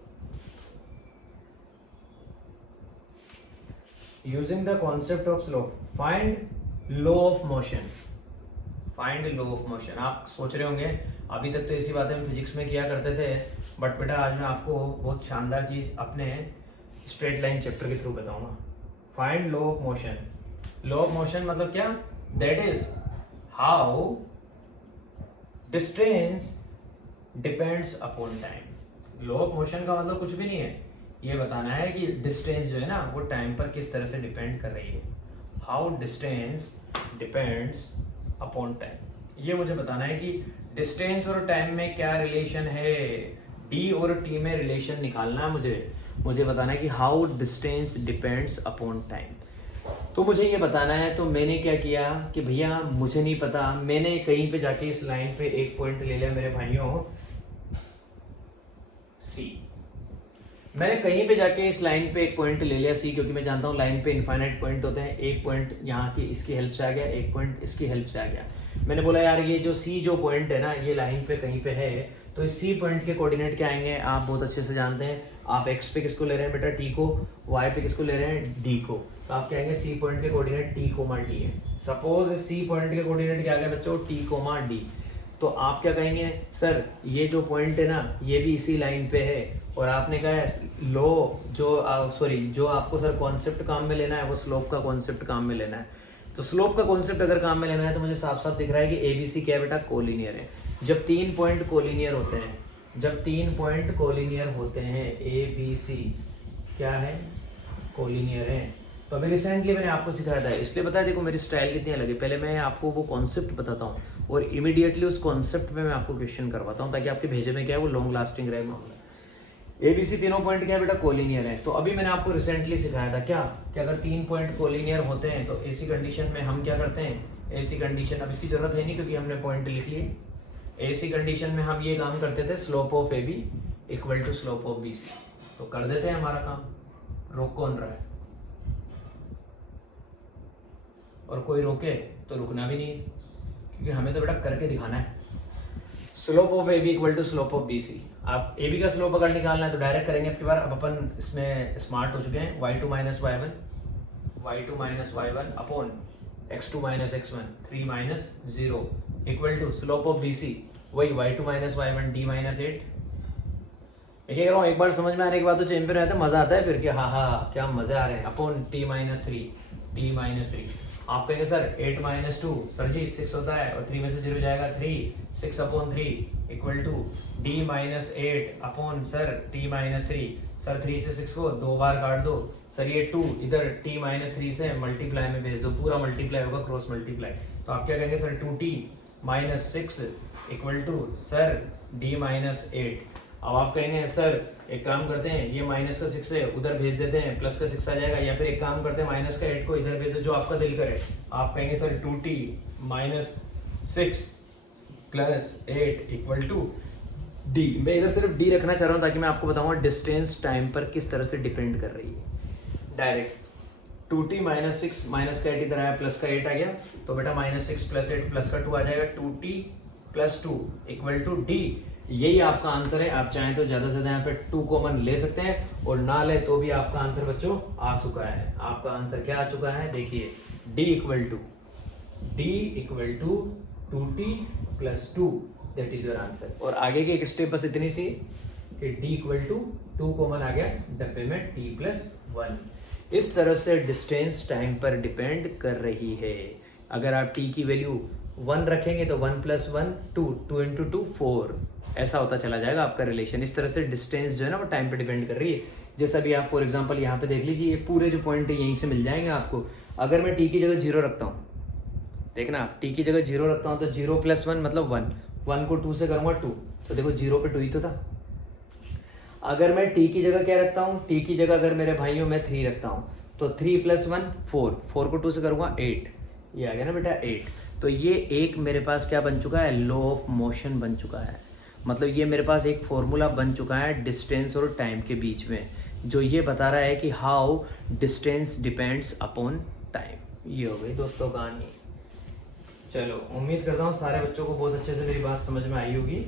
using the concept of slope find low of motion. Find low of motion. आप सोच रहे होंगे अभी तक तो ऐसी बातें हम फिजिक्स में किया करते थे, बट बेटा आज मैं आपको बहुत शानदार चीज अपने स्ट्रेट लाइन चैप्टर के थ्रू बताऊंगा। Find low of motion. Low of motion मतलब क्या, that is how distance depends upon time. Low of motion का मतलब कुछ भी नहीं है, ये बताना है कि डिस्टेंस जो है ना वो टाइम पर किस तरह से डिपेंड कर रही है। How distance depends upon time, ये मुझे बताना है कि डिस्टेंस और टाइम में क्या रिलेशन है, डी और टी में रिलेशन निकालना है मुझे बताना है कि how distance depends upon time. तो मुझे ये बताना है, तो मैंने क्या किया कि भैया मुझे नहीं पता, मैंने कहीं पे जाके इस लाइन पे एक पॉइंट ले लिया मेरे भाइयों सी। मैंने कहीं पे जाके इस लाइन पे एक पॉइंट ले लिया सी, क्योंकि मैं जानता हूँ लाइन पे इनफाइनाइट पॉइंट होते हैं। एक पॉइंट यहाँ की इसकी हेल्प से आ गया, एक पॉइंट इसकी हेल्प से आ गया। मैंने बोला यार ये जो सी जो पॉइंट है ना, ये लाइन पे कहीं पे है, तो इस सी पॉइंट के कोऑर्डिनेट क्या आएंगे आप बहुत अच्छे से जानते हैं। आप एक्स पे किसको ले रहे हैं बेटा, टी को, वाई पे किसको ले रहे हैं, डी को। तो आप कहेंगे सी पॉइंट के कोऑर्डिनेट टी कोमा डी है। सपोज सी पॉइंट के कोऑर्डिनेट क्या आ गए बच्चों, टी कोमा डी। तो आप क्या कहेंगे, सर ये जो पॉइंट है ना ये भी इसी लाइन पे है, और आपने कहा है लो जो आपको सर कॉन्सेप्ट काम में लेना है वो स्लोप का कॉन्सेप्ट काम में लेना है। तो स्लोप का कॉन्सेप्ट अगर काम में लेना है तो मुझे साफ साफ दिख रहा है कि एबीसी क्या है बेटा, कोलिनियर है। जब 3 पॉइंट कोलिनियर होते हैं, जब 3 पॉइंट कोलिनियर होते हैं, ए बी सी क्या है, कोलिनियर है। तो अभी रिसेंटली मैंने आपको सिखाया था, इसलिए बताया देखो मेरी स्टाइल कितनी अलग है। पहले मैं आपको वो कॉन्सेप्ट बताता हूँ और इमीडिएटली उस कॉन्सेप्ट में मैं आपको क्वेश्चन करवाता हूँ, ताकि आपके भेजे में क्या है वो लॉन्ग लास्टिंग रहे मामला। एबीसी तीनों पॉइंट क्या है बेटा, कोलिनियर है। तो अभी मैंने आपको रिसेंटली सिखाया था क्या कि अगर 3 पॉइंट कोलिनियर होते हैं तो ऐसी कंडीशन में हम क्या करते हैं, ऐसी कंडीशन, अब इसकी जरूरत है नहीं क्योंकि हमने पॉइंट लिख लिए। ऐसी कंडीशन में हम ये काम करते थे, slope of A B equal to slope of B C. तो कर देते हैं हमारा काम। रोक कौन रहा है, और कोई रोके तो रुकना भी नहीं है, क्योंकि हमें तो बेटा करके दिखाना है। Slope of A B equal to slope of B C. आप ए बी का स्लोप अगर निकालना है तो डायरेक्ट करेंगे आपकी बार। अब अपन इसमें स्मार्ट हो चुके हैं। y2 minus y1 upon x2 minus x1 3 minus 0 equal to slope of B C वही y2 minus y1 d minus 8। कह रहा हूँ एक बार समझ में आने के बाद तो चैंपियन रहता है, मजा आता है फिर कि हाँ क्या मजे आ रहे हैं। अपॉन t माइनस 3 आप कहेंगे सर 8 माइनस 2 सर जी 6 होता है, और 3 में से 0 जाएगा 3, 6 upon 3 equal to d minus 8 upon sir t minus 3। Sir 3 से 6 को 2 बार काट दो, सर ये 2 इधर t माइनस 3 से मल्टीप्लाई में भेज दो, पूरा मल्टीप्लाई होगा क्रॉस मल्टीप्लाई। तो आप क्या कहेंगे sir 2t minus 6 equal to sir d minus 8। अब आप कहेंगे सर एक काम करते हैं, ये माइनस का 6 है उधर भेज देते हैं, प्लस का 6 आ जाएगा, या फिर एक काम करते हैं माइनस का 8 को इधर भेज दो, जो आपका दिल करे। आप कहेंगे sir 2t minus 6 plus 8 equal to d। मैं इधर सिर्फ d रखना चाह रहा हूँ ताकि मैं आपको बताऊंगा डिस्टेंस टाइम पर किस तरह से डिपेंड कर रही है। डायरेक्ट 2t माइनस 6 माइनस का 8 इधर आया, प्लस का 8 आ गया, तो बेटा माइनस 6 प्लस 8 प्लस का 2 आ जाएगा, 2t plus 2 equal to d। यही आपका आंसर है। आप चाहें तो ज्यादा से ज्यादा यहाँ पे 2 कॉमन ले सकते हैं, और ना ले तो भी आपका आंसर बच्चों आ चुका है। आपका आंसर क्या आ चुका है, देखिए d equal to 2t plus 2, that is your answer. और आगे की एक स्टेप बस इतनी सी कि d इक्वल टू 2 कॉमन आ गया डब्बे में, t प्लस 1। इस तरह से डिस्टेंस टाइम पर डिपेंड कर रही है। अगर आप t की वैल्यू 1 रखेंगे तो 1 प्लस 1 2 इंटू 2 4, ऐसा होता चला जाएगा आपका रिलेशन। इस तरह से डिस्टेंस जो है ना वो टाइम पे डिपेंड कर रही है। जैसा भी आप फॉर एग्जांपल यहाँ पे देख लीजिए, ये पूरे जो पॉइंट है यहीं से मिल जाएंगे आपको। अगर मैं t की जगह 0 रखता हूँ, देखना आप t की जगह 0 रखता हूँ तो 0 प्लस 1 मतलब 1 को 2 से करूँगा 2, तो देखो 0 पे 2 ही तो था। अगर मैं t की जगह क्या रखता हूँ, t की जगह अगर मेरे भाइयों मैं 3 रखता हूँ तो 3 प्लस 1 4 को 2 से करूँगा 8, ये आ गया ना बेटा 8। तो ये एक मेरे पास क्या बन चुका है, लॉ ऑफ मोशन बन चुका है। मतलब ये मेरे पास एक फॉर्मूला बन चुका है डिस्टेंस और टाइम के बीच में, जो ये बता रहा है कि how distance depends upon time. ये हो गई दोस्तों कहानी। चलो उम्मीद करता हूँ सारे बच्चों को बहुत अच्छे से मेरी बात समझ में आई होगी।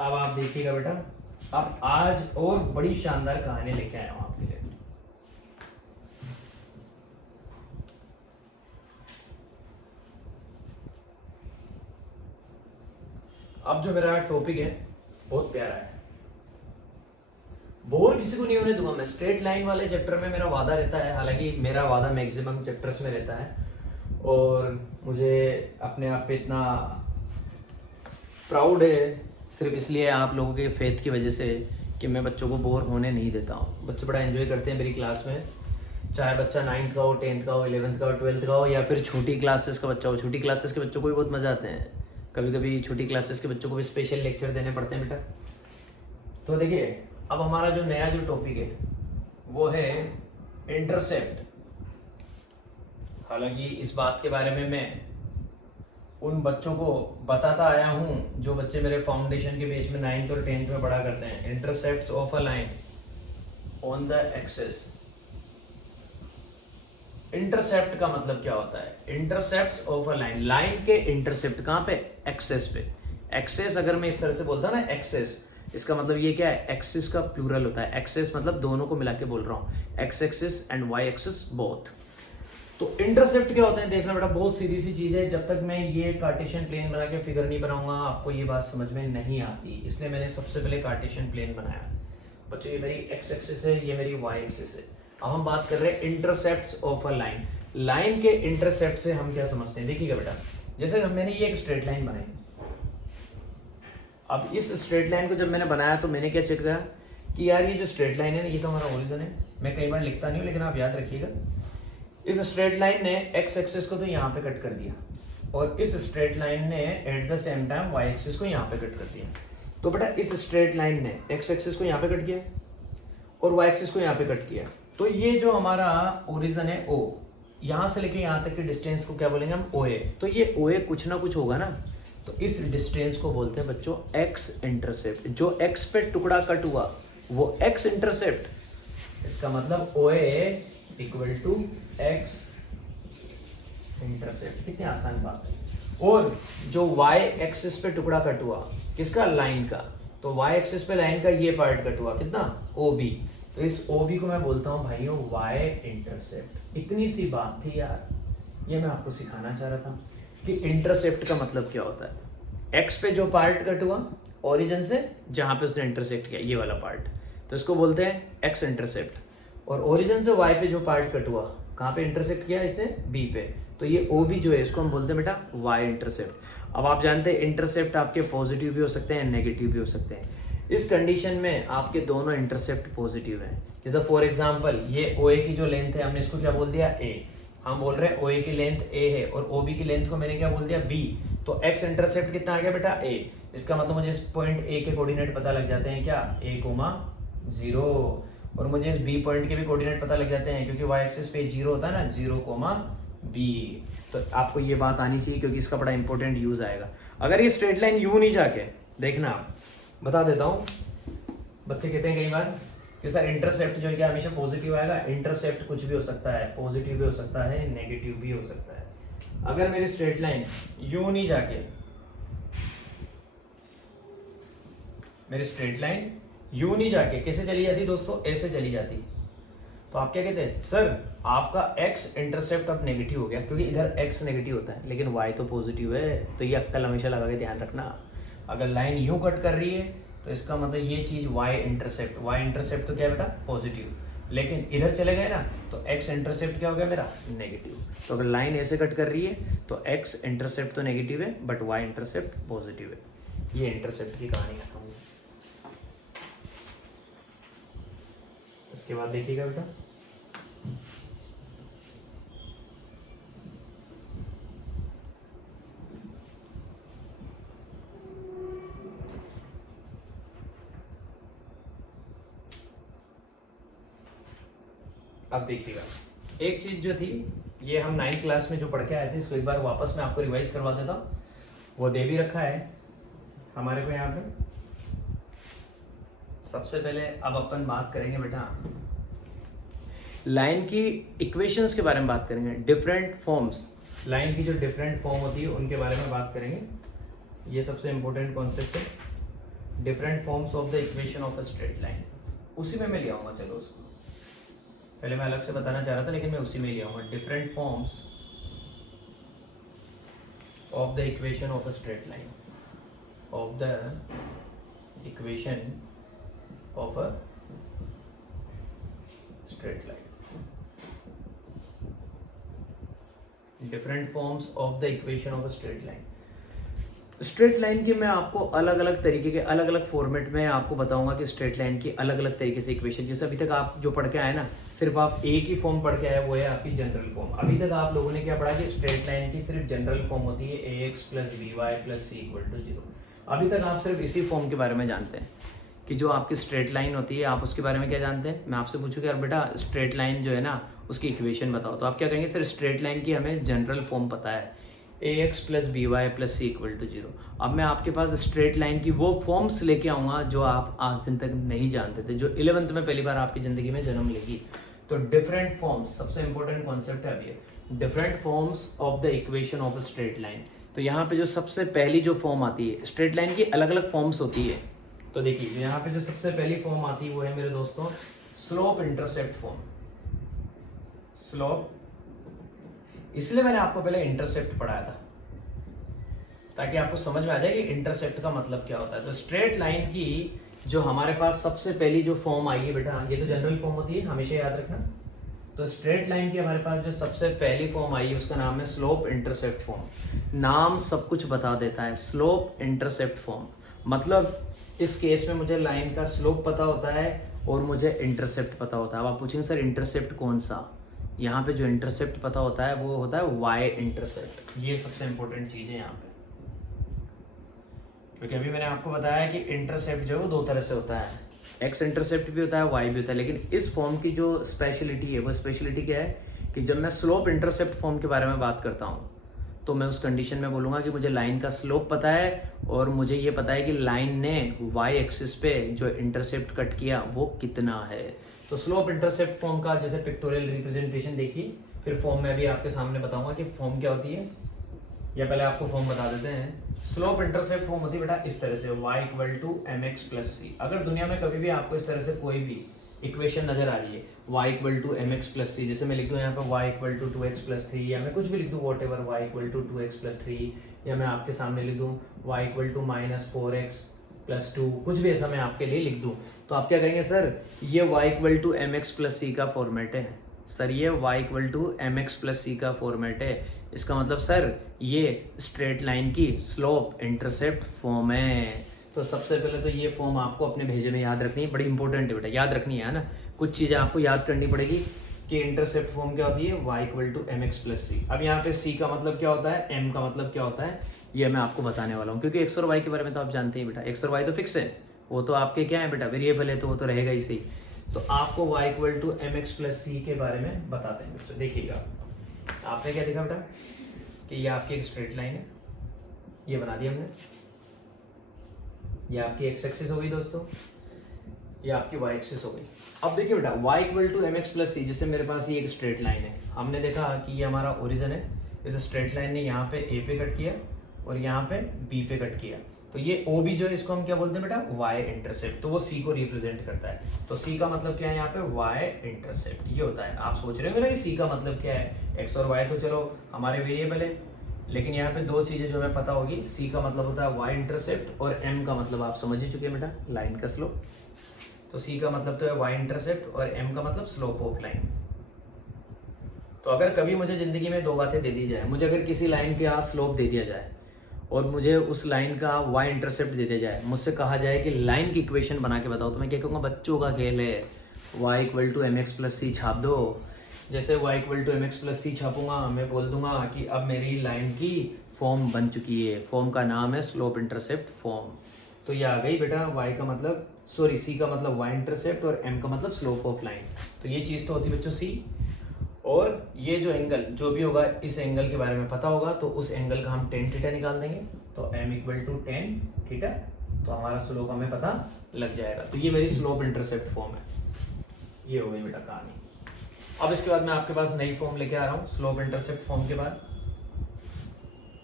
अब आप देखिएगा बेटा, अब आज और बड़ी शानदार कहानी लेके आया हूँ आपके लिए। अब जो मेरा टॉपिक है बहुत प्यारा है, बोर किसी को नहीं होने दूंगा मैं। स्ट्रेट लाइन वाले चैप्टर में मेरा वादा रहता है, हालांकि मेरा वादा मैक्सिमम चैप्टर्स में रहता है, और मुझे अपने आप पे इतना प्राउड है सिर्फ इसलिए आप लोगों के फेथ की वजह से कि मैं बच्चों को बोर होने नहीं देता हूँ। बच्चे बड़ा एंजॉय करते हैं मेरी क्लास में। चाहे बच्चा 9th का हो, 10th का हो, 11th का हो, 12th का हो, या फिर छोटी क्लासेस का बच्चा हो। छोटी क्लासेस के बच्चों को भी बहुत मजा आते हैं, कभी कभी छोटी क्लासेस के बच्चों को भी स्पेशल लेक्चर देने पड़ते हैं बेटा। तो देखिए अब हमारा जो नया जो टॉपिक है वो है इंटरसेप्ट। हालांकि इस बात के बारे में मैं उन बच्चों को बताता आया हूं जो बच्चे मेरे फाउंडेशन के बेस में 9th और 10th में पढ़ा करते हैं। Intercepts of a line on the axis. Intercept का मतलब क्या होता है? Intercepts of a line, line के इंटरसेप्ट कहां पे? एक्सेस पे। एक्सेस अगर मैं इस तरह से बोलता ना एक्सेस, इसका मतलब ये क्या है? एक्सिस का प्लूरल होता है। एक्सेस मतलब दोनों को मिला के बोल रहा हूं, x axis and y axis both. तो इंटरसेप्ट क्या होता है देखना बेटा, बहुत सीधी सी चीज है। जब तक मैं ये कार्टेशियन प्लेन बना के फिगर नहीं बनाऊंगा आपको ये बात समझ में नहीं आती, इसलिए मैंने सबसे पहले कार्टेशियन प्लेन बनाया। बच्चों ये मेरी एक्स एक्सिस है, ये मेरी वाई एक्सिस है। अब हम बात कर रहे हैं intercepts of a line. Line के इंटरसेप्ट से हम क्या समझते हैं देखिएगा बेटा, जैसे मैंने ये एक स्ट्रेट लाइन बनाई। अब इस स्ट्रेट लाइन को जब मैंने बनाया तो मैंने क्या चेक करा कि यार ये जो स्ट्रेट लाइन है ना, ये तो हमारा ओरिजिन है। मैं कई बार लिखता नहीं हूँ लेकिन आप याद रखिएगा, इस स्ट्रेट लाइन ने एक्स एक्सिस को तो यहाँ पे कट कर दिया और इस स्ट्रेट लाइन ने at the same time y axis को यहाँ पे कट कर दिया। तो बेटा इस स्ट्रेट लाइन ने एक्स एक्सिस को यहाँ पे कट किया और वाई एक्सिस को यहाँ पे कट किया। तो ये जो हमारा ओरिजिन है ओ, यहाँ से लेके यहाँ तक की डिस्टेंस को क्या बोलेंगे हम? ओ ए। तो ये ओ ए कुछ ना कुछ होगा ना, तो इस डिस्टेंस को बोलते हैं बच्चों एक्स इंटरसेप्ट। जो एक्स पे टुकड़ा कट हुआ वो एक्स इंटरसेप्ट। इसका मतलब ओ ए इक्वल टू एक्स इंटरसेप्ट। कितनी आसान बात है। और जो y एक्सिस पे टुकड़ा कट हुआ किसका? लाइन का। तो y एक्सिस पे लाइन का ये पार्ट कट हुआ कितना? OB। तो इस OB को मैं बोलता हूं भाइयों y इंटरसेप्ट। इतनी सी बात थी यार, ये मैं आपको सिखाना चाह रहा था कि इंटरसेप्ट का मतलब क्या होता है। x पे जो पार्ट कट हुआ ओरिजिन से, जहां पे उसने इंटरसेक्ट किया ये वाला पार्ट, तो इसको बोलते हैं x इंटरसेप्ट। और ओरिजिन से y पे जो पार्ट कट हुआ कहाँ पे इंटरसेक्ट किया? इसने b पे। तो ये OB जो है इसको हम बोलते हैं बेटा y इंटरसेप्ट। अब आप जानते हैं इंटरसेप्ट आपके पॉजिटिव भी हो सकते हैं, नेगेटिव भी हो सकते हैं। इस कंडीशन में आपके दोनों इंटरसेप्ट पॉजिटिव हैं। जैसे फॉर एग्जांपल ये OA की जो लेंथ है हमने इसको क्या बोल दिया? A। हम बोल रहे हैं OA की लेंथ A है और OB की लेंथ को मैंने क्या बोल दिया? B। तो x इंटरसेप्ट कितना आ गया बेटा? A। इसका मतलब मुझे इस पॉइंट A के कोऑर्डिनेट पता लग जाते हैं क्या? A, 0। और मुझे इस बी पॉइंट के भी कोऑर्डिनेट पता लग जाते हैं क्योंकि वाई एक्सिस पे 0 होता है ना, 0, b। तो आपको ये बात आनी चाहिए क्योंकि इसका बड़ा इंपॉर्टेंट यूज आएगा। अगर ये स्ट्रेट लाइन यूं नहीं जाके देखना, आप बता देता हूँ, बच्चे कहते हैं कई बार कि सर इंटरसेप्ट जो है क्या हमेशा पॉजिटिव आएगा? इंटरसेप्ट कुछ भी हो सकता है, पॉजिटिव भी हो सकता है, नेगेटिव भी हो सकता है। अगर मेरी स्ट्रेट लाइन यूं नहीं जाके, मेरी स्ट्रेट लाइन यू नहीं जाके कैसे चली जाती दोस्तों? ऐसे चली जाती। तो आप क्या कहते हैं? सर आपका x इंटरसेप्ट अब नेगेटिव हो गया क्योंकि इधर x नेगेटिव होता है लेकिन y तो पॉजिटिव है। तो ये अक्कल हमेशा लगा के ध्यान रखना। अगर लाइन यूं कट कर रही है तो इसका मतलब ये चीज y इंटरसेप्ट तो क्या है बेटा? पॉजिटिव। लेकिन इधर चले गए ना तो x इंटरसेप्ट क्या हो गया मेरा? नेगेटिव। तो अगर लाइन ऐसे कट कर रही है तो x इंटरसेप्ट तो नेगेटिव है बट y इंटरसेप्ट पॉजिटिव है। ये इंटरसेप्ट की कहानी खत्म। इसके बाद देखिएगा बेटा, अब देखिएगा एक चीज जो थी, ये हम 9th क्लास में जो पढ़ के आए थे, इसको एक बार वापस मैं आपको रिवाइज करवा देता हूँ। वो दे भी रखा है हमारे को यहाँ पे। सबसे पहले अब अपन बात करेंगे बेटा लाइन की इक्वेशंस के बारे में बात करेंगे। डिफरेंट फॉर्म्स, लाइन की जो डिफरेंट फॉर्म होती है उनके बारे में बात करेंगे। ये सबसे इंपॉर्टेंट कॉन्सेप्ट है, different forms of the equation of a straight line. उसी में मैं ले आऊंगा, चलो उसको पहले मैं अलग से बताना चाह रहा था लेकिन मैं उसी में ले आऊंगा। Different forms of the equation of a straight line, of the equation of a straight line. Different forms of the equation of a straight line. Straight line की मैं आपको अलग अलग तरीके के अलग अलग फॉर्मेट में आपको बताऊंगा कि स्ट्रेट लाइन की अलग अलग तरीके से इक्वेशन, जैसे अभी तक आप जो पढ़ के आए ना, सिर्फ आप एक ही फॉर्म पढ़ के आए, वो है आपकी जनरल फॉर्म। अभी तक आप लोगों ने क्या पढ़ा कि स्ट्रेट लाइन की सिर्फ जनरल फॉर्म होती है ax + by + c = 0। अभी तक आप सिर्फ इसी फॉर्म के बारे में जानते हैं कि जो आपकी स्ट्रेट लाइन होती है आप उसके बारे में क्या जानते हैं। मैं आपसे पूछूं कि यार बेटा स्ट्रेट लाइन जो है ना उसकी इक्वेशन बताओ, तो आप क्या कहेंगे, सर स्ट्रेट लाइन की हमें जनरल फॉर्म पता है ax + by + c = 0। अब मैं आपके पास स्ट्रेट लाइन की वो फॉर्म्स लेके आऊँगा जो आप आज दिन तक नहीं जानते थे, जो 11th में पहली बार आपकी ज़िंदगी में जन्म लेगी। तो डिफरेंट फॉर्म्स, सबसे इंपॉर्टेंट कॉन्सेप्ट है अभी, different forms of the equation of a straight line. तो यहाँ पे जो सबसे पहली जो फॉर्म आती है, स्ट्रेट लाइन की अलग अलग फॉर्म्स होती है। तो देखिए यहाँ पे जो सबसे पहली फॉर्म आती है वो है मेरे दोस्तों स्लोप इंटरसेप्ट फॉर्म। स्लोप, इसलिए मैंने आपको पहले इंटरसेप्ट पढ़ाया था ताकि आपको समझ में आ जाए कि इंटरसेप्ट का मतलब क्या होता है। तो स्ट्रेट लाइन की जो हमारे पास सबसे पहली जो फॉर्म आई है बेटा, ये तो जनरल फॉर्म होती है, हमेशा याद रखना। तो स्ट्रेट लाइन की हमारे पास जो सबसे पहली फॉर्म आई है उसका नाम है स्लोप इंटरसेप्ट फॉर्म। नाम सब कुछ बता देता है, स्लोप इंटरसेप्ट फॉर्म। मतलब इस केस में मुझे लाइन का स्लोप पता होता है और मुझे इंटरसेप्ट पता होता है। अब आप पूछेंगे सर इंटरसेप्ट कौन सा, यहाँ पे जो इंटरसेप्ट पता होता है वो होता है वाई इंटरसेप्ट। ये सबसे इंपॉर्टेंट चीज है यहाँ पे, क्योंकि अभी मैंने आपको बताया कि इंटरसेप्ट जो है वो दो तरह से होता है, एक्स इंटरसेप्ट भी होता है, वाई भी होता है। लेकिन इस फॉर्म की जो स्पेशलिटी है वो स्पेशलिटी क्या है कि जब मैं स्लोप इंटरसेप्ट फॉर्म के बारे में बात करता हूँ तो मैं उस कंडीशन में बोलूँगा कि मुझे लाइन का स्लोप पता है और मुझे ये पता है कि लाइन ने वाई एक्सिस पे जो इंटरसेप्ट कट किया वो कितना है। तो स्लोप इंटरसेप्ट फॉर्म का जैसे पिक्टोरियल रिप्रेजेंटेशन देखिए, फिर फॉर्म में भी आपके सामने बताऊंगा कि फॉर्म क्या होती है, या पहले आपको फॉर्म बता देते हैं। स्लोप इंटरसेप्ट फॉर्म होती है बेटा इस तरह से, y = mx + c। अगर दुनिया में कभी भी आपको इस तरह से कोई भी इक्वेशन नजर आ रही है y = mx + c, जैसे मैं लिख दूं यहाँ पे y = 2x + 3, या मैं कुछ भी लिख दूं वॉट एवर y = 2x + 3, या मैं आपके सामने लिख दूं y = -4x + 2, कुछ भी ऐसा मैं आपके लिए लिख दूं, तो आप क्या कहेंगे, सर ये y = mx + c का फॉर्मेट है। सर ये y = mx + c का फॉर्मेट है, इसका मतलब सर ये स्ट्रेट लाइन की स्लोप इंटरसेप्ट फॉर्म है। तो सबसे पहले तो ये फॉर्म आपको अपने भेजे में याद रखनी है, बड़ी इंपॉर्टेंट है बेटा, याद रखनी है ना। कुछ चीज़ें आपको याद करनी पड़ेगी कि इंटरसेप्ट फॉर्म क्या होती है, y = mx + c। अब यहाँ पे c का मतलब क्या होता है, m का मतलब क्या होता है, ये मैं आपको बताने वाला हूँ। क्योंकि x और y के बारे में तो आप जानते हैं बेटा, x और y तो फिक्स है, वो तो आपके क्या है बेटा, वेरिएबल है, तो वो तो रहेगा ही सही। तो आपको y = mx + c के बारे में बताते हैं दोस्तों। देखिएगा आपने क्या देखा बेटा कि ये आपकी एक स्ट्रेट लाइन है, ये बना दिया हमने, ये आपकी एक्स एक्सिस हो गई दोस्तों, ये आपकी वाई एक्सिस हो गई। अब देखिए बेटा y = mx + c, जैसे मेरे पास ये एक स्ट्रेट लाइन है, हमने देखा कि ये हमारा ओरिजिन है, इस स्ट्रेट लाइन ने यहाँ पे a पे कट किया और यहाँ पे b पे कट किया, तो ये OB जो है इसको हम क्या बोलते हैं बेटा, y इंटरसेप्ट। तो वो c को रिप्रेजेंट करता है। तो c का मतलब क्या है यहाँ पे, y इंटरसेप्ट ये होता है। आप सोच रहे होंगे ना कि c का मतलब क्या है, x और y तो चलो हमारे वेरिएबल है, लेकिन यहाँ पे दो चीजें जो हमें पता होगी, c का मतलब होता है y इंटरसेप्ट और m का मतलब आप समझ ही चुके हैं बेटा, लाइन का स्लोप। तो c का मतलब तो है y इंटरसेप्ट और m का मतलब स्लोप ऑफ लाइन। तो अगर कभी मुझे जिंदगी में दो बातें दे दी जाए, मुझे अगर किसी लाइन का स्लोप दे दिया जाए और मुझे उस लाइन का y इंटरसेप्ट दे दिया जाए, मुझसे कहा जाए कि लाइन की इक्वेशन बना के बताओ, तो मैं क्या कहूँगा, बच्चों का खेल है, y = mx + c छाप दो। जैसे y = mx + c छापूंगा, मैं बोल दूंगा कि अब मेरी लाइन की फॉर्म बन चुकी है, फॉर्म का नाम है स्लोप इंटरसेप्ट फॉर्म। तो ये आ गई बेटा y का मतलब, सॉरी c का मतलब y इंटरसेप्ट और m का मतलब स्लोप ऑफ लाइन। तो ये चीज़ तो होती है बच्चों c, और ये जो एंगल जो भी होगा, इस एंगल के बारे में पता होगा तो उस एंगल का हम tan थीटा निकाल देंगे, तो m = tan थीटा, तो हमारा स्लोप हमें पता लग जाएगा। तो ये मेरी स्लोप इंटरसेप्ट फॉर्म है, ये हो गई बेटा कहानी। अब इसके बाद मैं आपके पास नई फॉर्म लेके आ रहा हूँ स्लोप इंटरसेप्ट फॉर्म के बाद।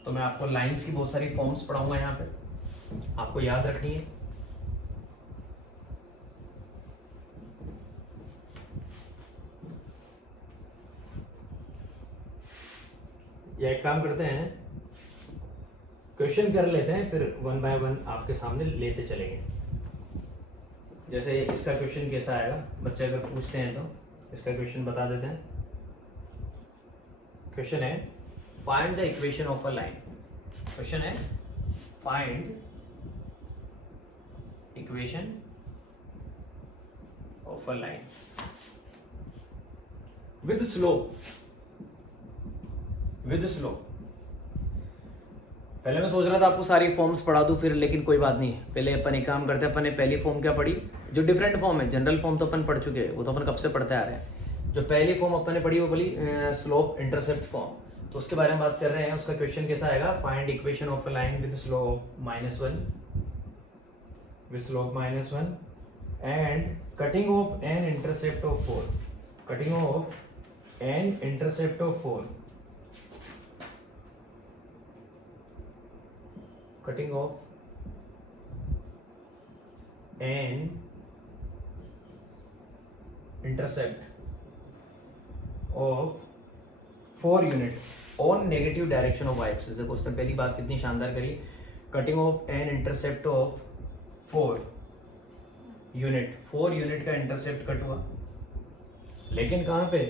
तो मैं आपको लाइंस की बहुत सारी फॉर्म्स पढ़ाऊंगा, यहाँ पे आपको याद रखनी है। या एक काम करते हैं, क्वेश्चन कर लेते हैं, फिर 1 बाय 1 आपके सामने लेते चलेंगे। जैसे इसका क्वेश्चन कैसा आएगा, बच्चे अगर पूछते हैं तो इसका क्वेश्चन बता देते हैं। क्वेश्चन है find the equation of a line. Question है find equation of a line with slope, पहले मैं सोच रहा था आपको सारी फॉर्म्स पढ़ा दूं फिर, लेकिन कोई बात नहीं, पहले अपन एक काम करते हैं। अपन ने पहली फॉर्म क्या पढ़ी, जो डिफरेंट फॉर्म है, जनरल फॉर्म तो अपन पढ़ चुके हैं, वो तो अपन कब से पढ़ते आ रहे हैं। जो पहली फॉर्म अपन ने पढ़ी वो बोली स्लोप इंटरसेप्ट फॉर्म, तो उसके बारे में बात कर रहे हैं। उसका क्वेश्चन कैसा आएगा, find equation of a line with slope -1 and cutting off an intercept of 4, cutting off an intercept of 4, cutting off an intercept of 4 unit on negative direction of y-axis। देखो उससे पहली बात कितनी शानदार करी, cutting off an intercept of 4 unit का intercept cut हुआ, लेकिन कहां पे,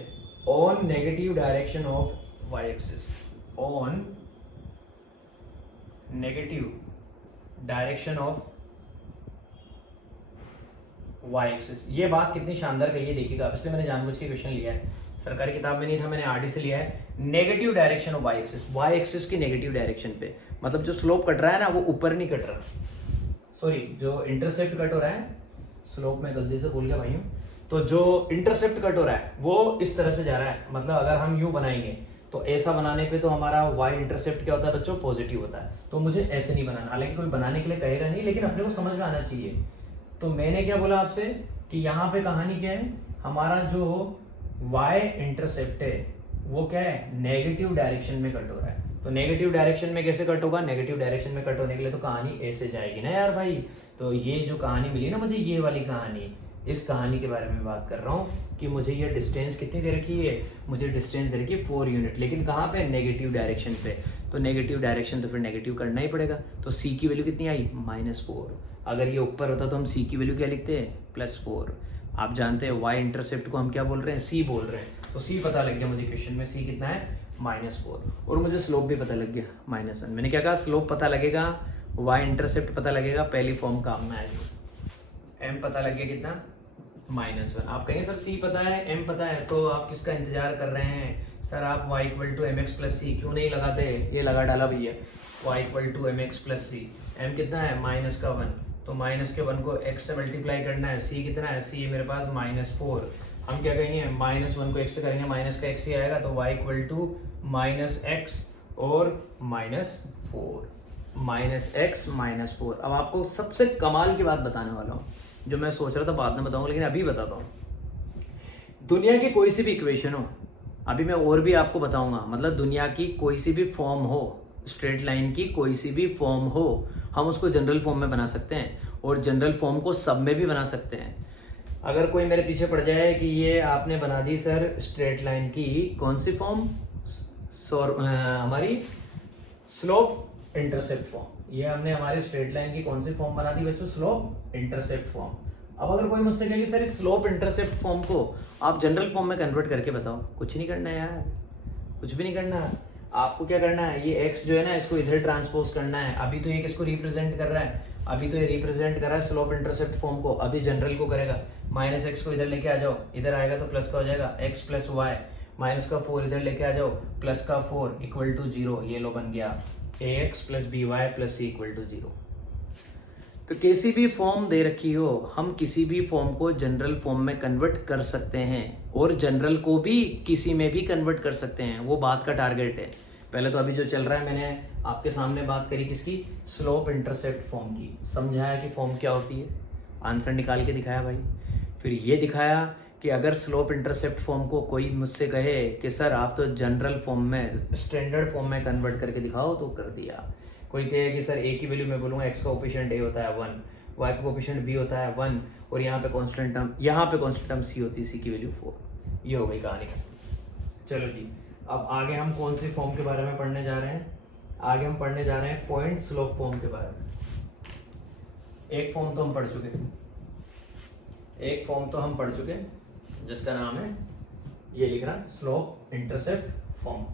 on negative direction of y-axis, on negative direction of y axis. ये बात कितनी शानदार कही है, देखिएगा, इसलिए मैंने जानबूझ के क्वेश्चन लिया है, सरकारी किताब में नहीं था, मैंने आरडी से लिया है। Negative direction of y axis की नेगेटिव डायरेक्शन पे, मतलब जो स्लोप कट रहा है ना वो ऊपर नहीं कट रहा, सॉरी जो इंटरसेप्ट कट हो रहा है, स्लोप में गलती से भूल गया भाइयों, तो जो इंटरसेप्ट कट हो रहा है वो इस तरह से जा रहा है, मतलब अगर हम यूं बनाएंगे तो ऐसा बनाने पे तो हमारा y इंटरसेप्ट क्या होता है बच्चों, पॉजिटिव होता है। तो मुझे ऐसे नहीं बनाना, हालांकि कोई बनाने के लिए कहेगा नहीं, लेकिन अपने को समझ में आना चाहिए। तो मैंने क्या बोला आपसे कि यहाँ पे कहानी क्या है, हमारा जो y इंटरसेप्ट है वो क्या है, नेगेटिव डायरेक्शन में कट हो रहा है। तो नेगेटिव डायरेक्शन में कैसे कट होगा, नेगेटिव डायरेक्शन में कट होने के लिए तो कहानी ऐसे जाएगी ना यार भाई। तो ये जो कहानी मिली ना मुझे, ये वाली कहानी, इस कहानी के बारे में बात कर रहा हूँ कि मुझे ये डिस्टेंस कितनी दे रखी है, मुझे डिस्टेंस दे रखी है 4 यूनिट, लेकिन कहाँ पे, नेगेटिव डायरेक्शन पे। तो नेगेटिव डायरेक्शन तो फिर नेगेटिव करना ही पड़ेगा। तो c की वैल्यू कितनी आई, -4। अगर ये ऊपर होता तो हम c की वैल्यू क्या लिखते हैं, +4। आप जानते हैं y इंटरसेप्ट को हम क्या बोल रहे हैं, c बोल रहे हैं। तो c पता लग गया मुझे क्वेश्चन में, c कितना है, -4। और मुझे स्लोप भी पता लग गया, -1। मैंने क्या कहा, स्लोप पता लगेगा, y इंटरसेप्ट पता लगेगा, पहली फॉर्म काम में आएगी। m पता लग गया कितना, -1। आप कहेंगे सर c पता है, m पता है, तो आप किसका इंतजार कर रहे हैं सर, आप y = mx + c क्यों नहीं लगाते, ये लगा डाला भैया, y = mx + c। m कितना है, -1, तो -1 को x से मल्टीप्लाई करना है, c कितना है, c है मेरे पास -4। हम क्या कहेंगे, -1 को x से करेंगे, माइनस का x ही आएगा, तो y = -x और -4, -x -4। अब आपको सबसे कमाल की बात बताने वाला हूँ, जो मैं सोच रहा था बाद में बताऊंगा, लेकिन अभी बताता हूँ। दुनिया की कोई सी भी इक्वेशन हो, अभी मैं और भी आपको बताऊंगा, मतलब दुनिया की कोई सी भी फॉर्म हो, स्ट्रेट लाइन की कोई सी भी फॉर्म हो, हम उसको जनरल फॉर्म में बना सकते हैं, और जनरल फॉर्म को सब में भी बना सकते हैं। अगर कोई मेरे पीछे पड़ जाए कि ये आपने बना दी सर स्ट्रेट लाइन की कौन सी फॉर्म, हमारी स्लोप इंटरसेप्ट फॉर्म, ये हमने हमारी स्ट्रेट लाइन की कौन सी फॉर्म बना दी बच्चों, स्लोप इंटरसेप्ट फॉर्म। अब अगर कोई मुझसे कहे कि सर इस स्लोप इंटरसेप्ट फॉर्म को आप जनरल फॉर्म में कन्वर्ट करके बताओ, कुछ नहीं करना है यार, कुछ भी नहीं करना। आपको क्या करना है, ये x जो है ना, इसको इधर ट्रांसपोज करना है। अभी तो ये किसको रिप्रेजेंट कर रहा है, अभी तो ये रिप्रेजेंट कर रहा है स्लोप इंटरसेप्ट फॉर्म को, अभी जनरल को करेगा। -x को इधर लेके आ जाओ, इधर आएगा तो प्लस का हो जाएगा, x + y, -4 इधर लेके आ जाओ, +4 = 0। ये लो बन गया ax + by + c = 0। तो किसी भी फॉर्म दे रखी हो, हम किसी भी फॉर्म को जनरल फॉर्म में कन्वर्ट कर सकते हैं, और जनरल को भी किसी में भी कन्वर्ट कर सकते हैं, वो बात का टारगेट है। पहले तो अभी जो चल रहा है, मैंने आपके सामने बात करी किसकी, स्लोप इंटरसेप्ट फॉर्म की, समझाया कि फॉर्म क्या होती है, आंसर निकाल के दिखाया भाई। फिर ये दिखाया कि अगर स्लोप इंटरसेप्ट फॉर्म को कोई मुझसे कहे कि सर आप तो जनरल फॉर्म में, स्टैंडर्ड फॉर्म में कन्वर्ट करके दिखाओ, तो कर दिया। कोई कहे कि सर a की वैल्यू मैं बोलूँगा x का कोफिशिएंट a होता है 1, y का कोफिशिएंट b होता है 1, और यहाँ पे कांस्टेंट टर्म c होती है, c की वैल्यू 4। ये हो गई कहानी। चलो जी, अब आगे हम कौन सी फॉर्म के बारे में पढ़ने जा रहे हैं, आगे हम पढ़ने जा रहे हैं पॉइंट स्लोप फॉर्म के बारे में। एक फॉर्म तो हम पढ़ चुके, जिसका नाम है, ये लिख रहा, स्लोप इंटरसेप्ट फॉर्म।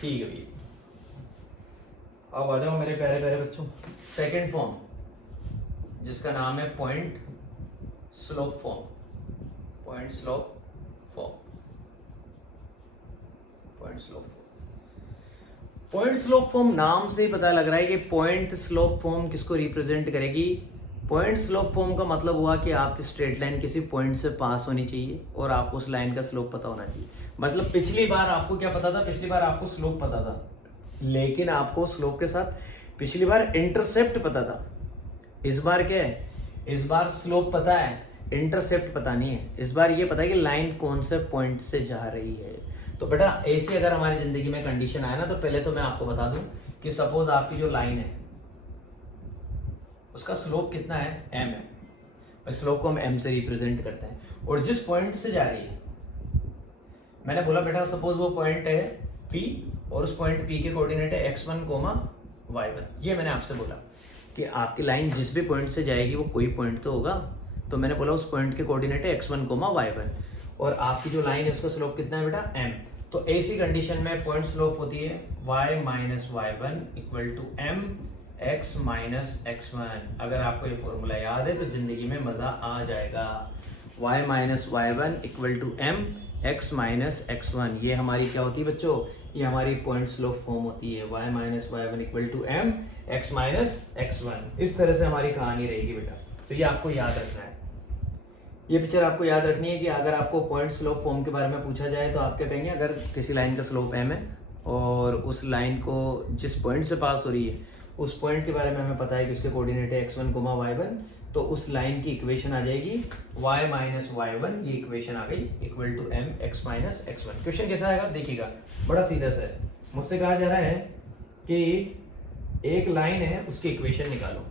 ठीक है भैया, अब आ जाओ मेरे प्यारे प्यारे बच्चों, सेकंड फॉर्म जिसका नाम है point slope form. Point slope form, point slope form. Point slope form नाम से ही पता लग रहा है कि पॉइंट स्लोप फॉर्म किसको रिप्रेजेंट करेगी। पॉइंट स्लोप फॉर्म का मतलब हुआ कि आपकी स्ट्रेट लाइन किसी पॉइंट से पास होनी चाहिए और आपको उस लाइन का स्लोप पता होना चाहिए। मतलब पिछली बार आपको क्या पता था, पिछली बार आपको स्लोप पता था, लेकिन आपको स्लोप के साथ पिछली बार इंटरसेप्ट पता था। इस बार क्या है, इस बार स्लोप पता है, इंटरसेप्ट पता नहीं है। इस बार ये पता है कि लाइन कौन से पॉइंट से जा रही है। तो बेटा ऐसे अगर हमारी जिंदगी में कंडीशन आए ना, तो पहले तो मैं आपको बता दूं कि सपोज आपकी जो लाइन है उसका स्लोप कितना है, m है। स्लोप को हम m से रिप्रेजेंट करते हैं और जिस पॉइंट से जा रही है, मैंने बोला बेटा सपोज वो पॉइंट है P और उस पॉइंट P के कोऑर्डिनेट है x1, y1। ये मैंने आपसे बोला कि आपकी लाइन जिस भी पॉइंट से जाएगी वो कोई पॉइंट तो होगा, तो मैंने बोला उस पॉइंट के कोऑर्डिनेट है x1, y1 और आपकी जो लाइन है उसका स्लोप कितना है बेटा, m। तो ऐसी कंडीशन में पॉइंट स्लोप होती है y minus y1 equal to m x minus x1। अगर आपको ये फॉर्मूला याद है तो जिंदगी में मजा आ जाएगा। y minus y1 equal to m x minus x1, ये हमारी क्या होती है बच्चों, ये हमारी पॉइंट स्लोप फॉर्म होती है। y minus y1 equal to m x minus x1। इस तरह से हमारी कहानी रहेगी बेटा, तो ये आपको याद रखना है। ये पिक्चर आपको याद रखनी है कि अगर आपको पॉइंट स्लोप फॉर्म के बारे में पूछा जाए तो आप क्या कहेंगे, अगर किसी लाइन का स्लोप m है और उस लाइन को जिस पॉइंट से पास हो रही है उस पॉइंट के बारे में हमें पता है कि उसके कोऑर्डिनेट है x1, y1, तो उस लाइन की इक्वेशन आ जाएगी y माइनस y1, ये इक्वेशन आ गई equal to m x minus x1। Question कैसा आएगा देखिएगा, बड़ा सीधा सा है। मुझसे कहा जा रहा है कि एक लाइन है उसकी इक्वेशन निकालो।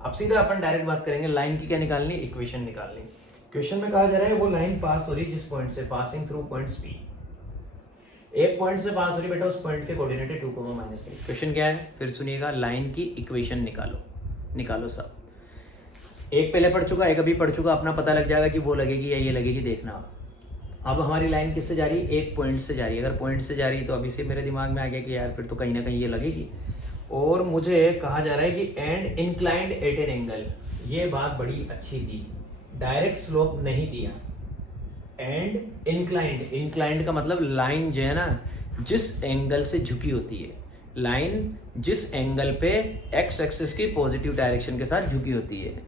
अब सीधा अपन डायरेक्ट बात करेंगे, लाइन की क्या निकालनी, इक्वेशन निकालनी। क्वेश्चन में कहा जा रहा है वो लाइन पास हो रही जिस पॉइंट से, पासिंग थ्रू पॉइंट्स P। एक पॉइंट से पास हो रही बेटा, उस पॉइंट के कोऑर्डिनेट है 2, -3। क्वेश्चन क्या है फिर सुनिएगा, लाइन की इक्वेशन निकालो। निकालो सब, एक पहले पढ़ चुका, एक अभी पढ़ चुका, अपना पता लग जाएगा कि वो लगेगी या ये लगेगी, देखना। अब हमारी लाइन किससे जा रही है, एक पॉइंट से जा रही है। अगर पॉइंट से जा रही है तो अभी से मेरे दिमाग में आ गया कि यार फिर तो कहीं ना कहीं ये लगेगी। और मुझे कहा जा रहा है कि and inclined at an angle, ये बात बड़ी अच्छी थी, डायरेक्ट स्लोप नहीं दिया। एंड इंक्लाइंड, इंक्लाइंड का मतलब लाइन जो है ना जिस एंगल से झुकी होती है, लाइन जिस एंगल पे x एक्सिस की पॉजिटिव डायरेक्शन के साथ झुकी होती है।